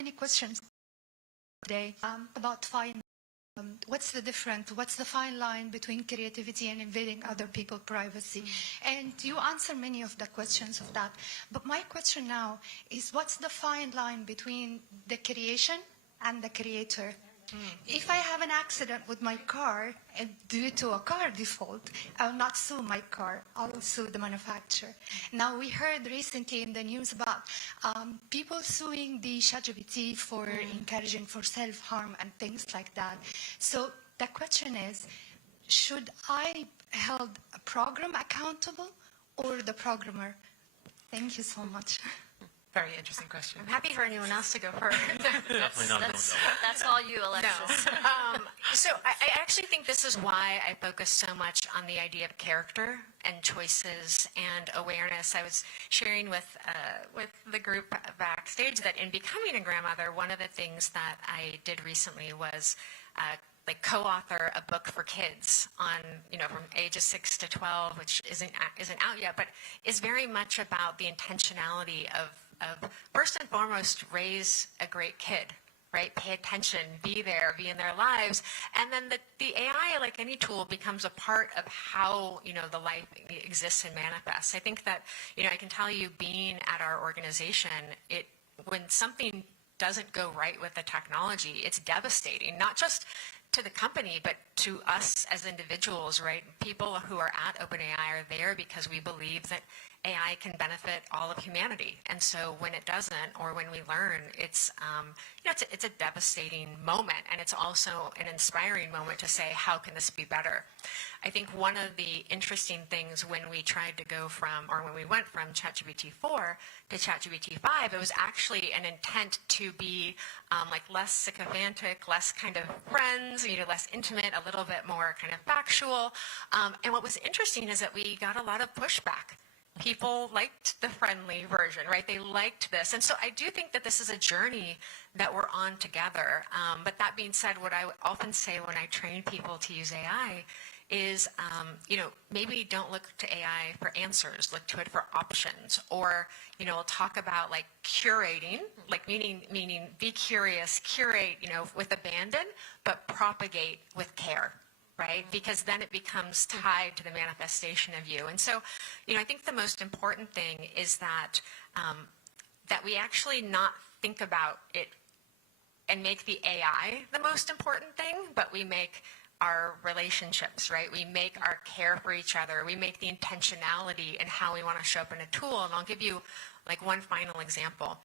Any questions today about fine? What's the difference? What's the fine line between creativity and invading other people's privacy? And you answer many of the questions of that. But my question now is, what's the fine line between the creation and the creator? If I have an accident with my car and due to a car default, I'll not sue my car. I'll sue the manufacturer. Now, we heard recently in the news about people suing the ChatGPT for encouraging for self-harm and things like that. So the question is, should I hold a program accountable or the programmer? Thank you so much. Very interesting question. I'm happy for anyone else to go first. Definitely not. That's all you, Alexis. No. So I actually think this is why I focus so much on the idea of character and choices and awareness. I was sharing with the group backstage that in becoming a grandmother, one of the things that I did recently was like co-author a book for kids on, from ages 6 to 12, which isn't out yet, but is very much about the intentionality of first and foremost, raise a great kid, right? Pay attention, be there, be in their lives. And then the AI, like any tool, becomes a part of how, the life exists and manifests. I think that, I can tell you, being at our organization, when something doesn't go right with the technology, it's devastating, not just to the company, but to us as individuals, right? People who are at OpenAI are there because we believe that AI can benefit all of humanity. And so when it doesn't, or when we learn, it's a devastating moment. And it's also an inspiring moment to say, how can this be better? I think one of the interesting things when we tried to go when we went from ChatGPT 4 to ChatGPT 5, it was actually an intent to be less sycophantic, less kind of friends, less intimate, a little bit more kind of factual. And what was interesting is that we got a lot of pushback. People liked the friendly version, right? They liked this. And so I do think that this is a journey that we're on together. But that being said, what I often say when I train people to use AI is, maybe don't look to AI for answers, look to it for options. Or, we'll talk about like curating, like meaning be curious, curate, with abandon, but propagate with care. Right? Because then it becomes tied to the manifestation of you. And so, I think the most important thing is that that we actually not think about it and make the AI the most important thing, but we make our relationships, right? We make our care for each other. We make the intentionality in how we want to show up in a tool. And I'll give you like one final example.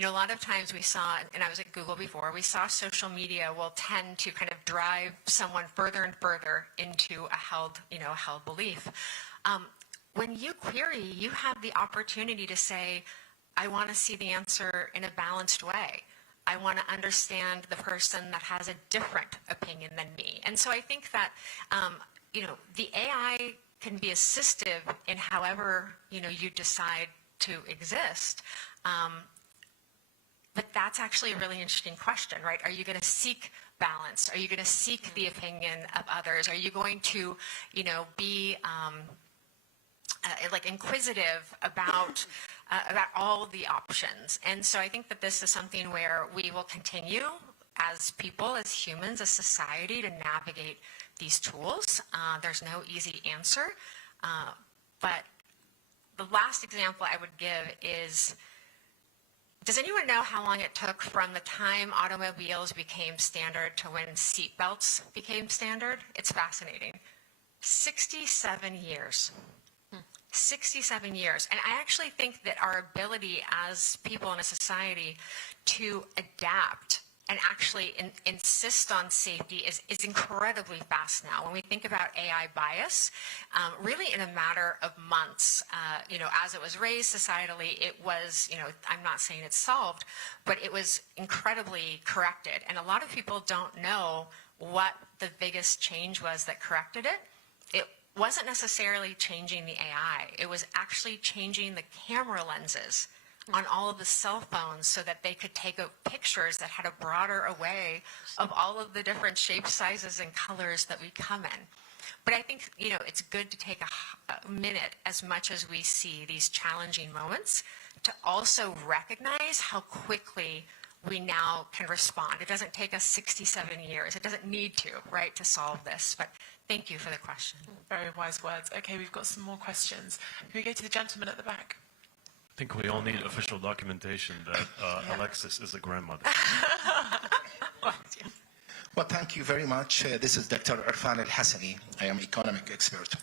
A lot of times we saw, and I was at Google before, we saw social media will tend to kind of drive someone further and further into a held belief. When you query, you have the opportunity to say, I want to see the answer in a balanced way. I want to understand the person that has a different opinion than me. And so I think that, the AI can be assistive in however, you decide to exist. But that's actually a really interesting question, right? Are you going to seek balance? Are you going to seek the opinion of others? Are you going to, be inquisitive about all the options? And so I think that this is something where we will continue as people, as humans, as society to navigate these tools. There's no easy answer. But the last example I would give is, does anyone know how long it took from the time automobiles became standard to when seatbelts became standard? It's fascinating. 67 years. 67 years. And I actually think that our ability as people in a society to adapt and actually insist on safety is incredibly fast now. When we think about AI bias, really in a matter of months, as it was raised societally, it was, I'm not saying it's solved, but it was incredibly corrected. And a lot of people don't know what the biggest change was that corrected it. It wasn't necessarily changing the AI. It was actually changing the camera lenses on all of the cell phones so that they could take pictures that had a broader array of all of the different shapes, sizes, and colors that we come in. But I think, it's good to take a minute, as much as we see these challenging moments, to also recognize how quickly we now can respond. It doesn't take us 67 years. It doesn't need to, right, to solve this. But thank you for the question. Very wise words. Okay, we've got some more questions. Can we go to the gentleman at the back? I think we all need official documentation that Alexis is a grandmother. Well, thank you very much. This is Dr. Irfan Al-Hassani. I am economic expert.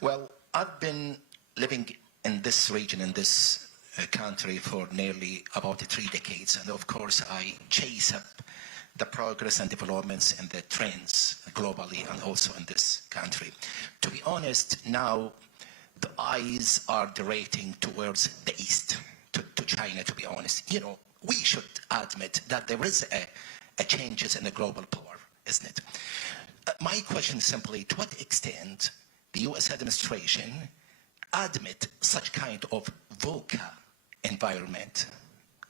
Well, I've been living in this region, in this country for nearly about 3 decades. And of course, I chase up the progress and developments and the trends globally and also in this country. To be honest, now the eyes are directing towards the East, to China, to be honest. You know, we should admit that there is a changes in the global power, isn't it? My question is simply, to what extent the U.S. administration admit such kind of VUCA environment,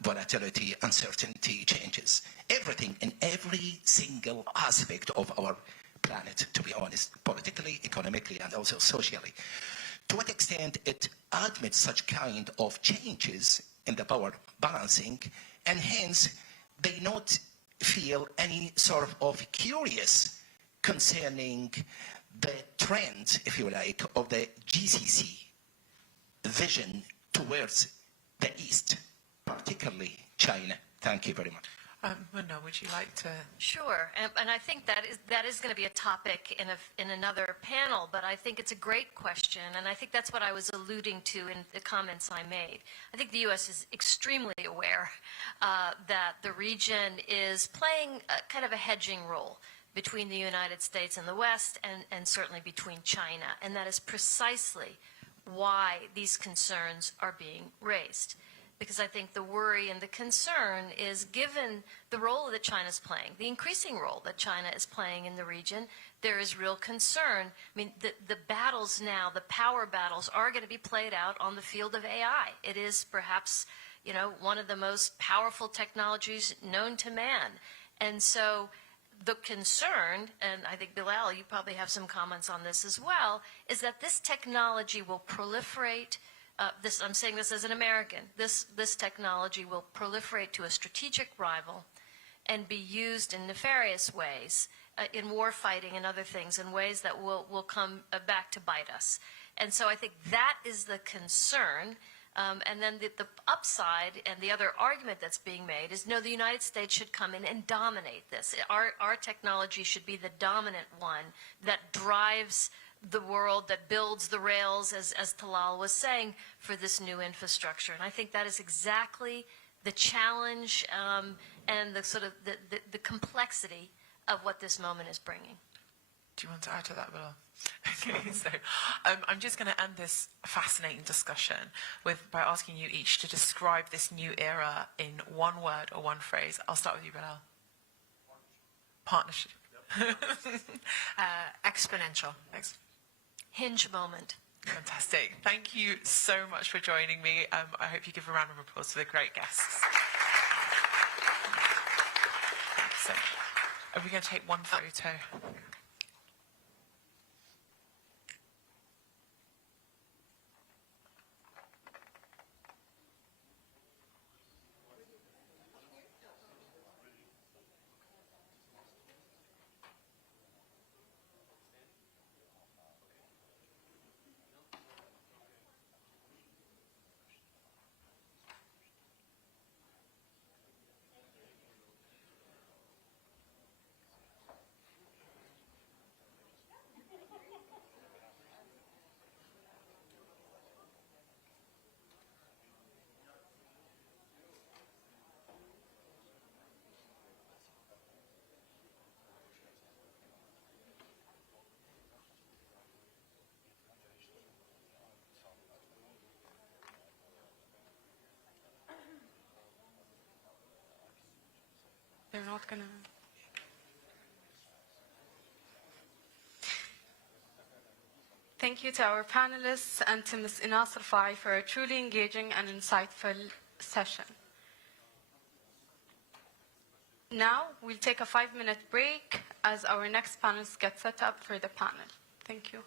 volatility, uncertainty, changes, everything in every single aspect of our planet, to be honest, politically, economically, and also socially. To what extent it admits such kind of changes in the power balancing, and hence they not feel any sort of curious concerning the trend, if you like, of the GCC vision towards the East, particularly China. Thank you very much. Munna, would you like to? Sure, and I think that is going to be a topic in another panel, but I think it's a great question, and I think that's what I was alluding to in the comments I made. I think the U.S. is extremely aware that the region is playing kind of a hedging role between the United States and the West, and certainly between China, and that is precisely why these concerns are being raised. Because I think the worry and the concern is, given the role that China is playing, the increasing role that China is playing in the region, there is real concern. I mean, the battles now, the power battles, are going to be played out on the field of AI. It is perhaps, you know, one of the most powerful technologies known to man. And so the concern, and I think, Bilal, you probably have some comments on this as well, is that this technology will proliferate. I'm saying this as an American. This technology will proliferate to a strategic rival and be used in nefarious ways, in war fighting and other things, in ways that will come back to bite us. And so I think that is the concern. And then the upside and the other argument that's being made is, no, the United States should come in and dominate this. Our technology should be the dominant one that drives the world, that builds the rails, as Talal was saying, for this new infrastructure. And I think that is exactly the challenge and the sort of the complexity of what this moment is bringing. Do you want to add to that, Bilal? Okay, so I'm just going to end this fascinating discussion by asking you each to describe this new era in one word or one phrase. I'll start with you, Bilal. Partnership. Exponential. Hinge moment. Fantastic. Thank you so much for joining me. I hope you give a round of applause for the great guests. So, are we going to take one photo? They're not gonna. Thank you to our panelists and to Ms. Inas Rafai for a truly engaging and insightful session. Now we'll take a 5-minute break as our next panelists get set up for the panel. Thank you.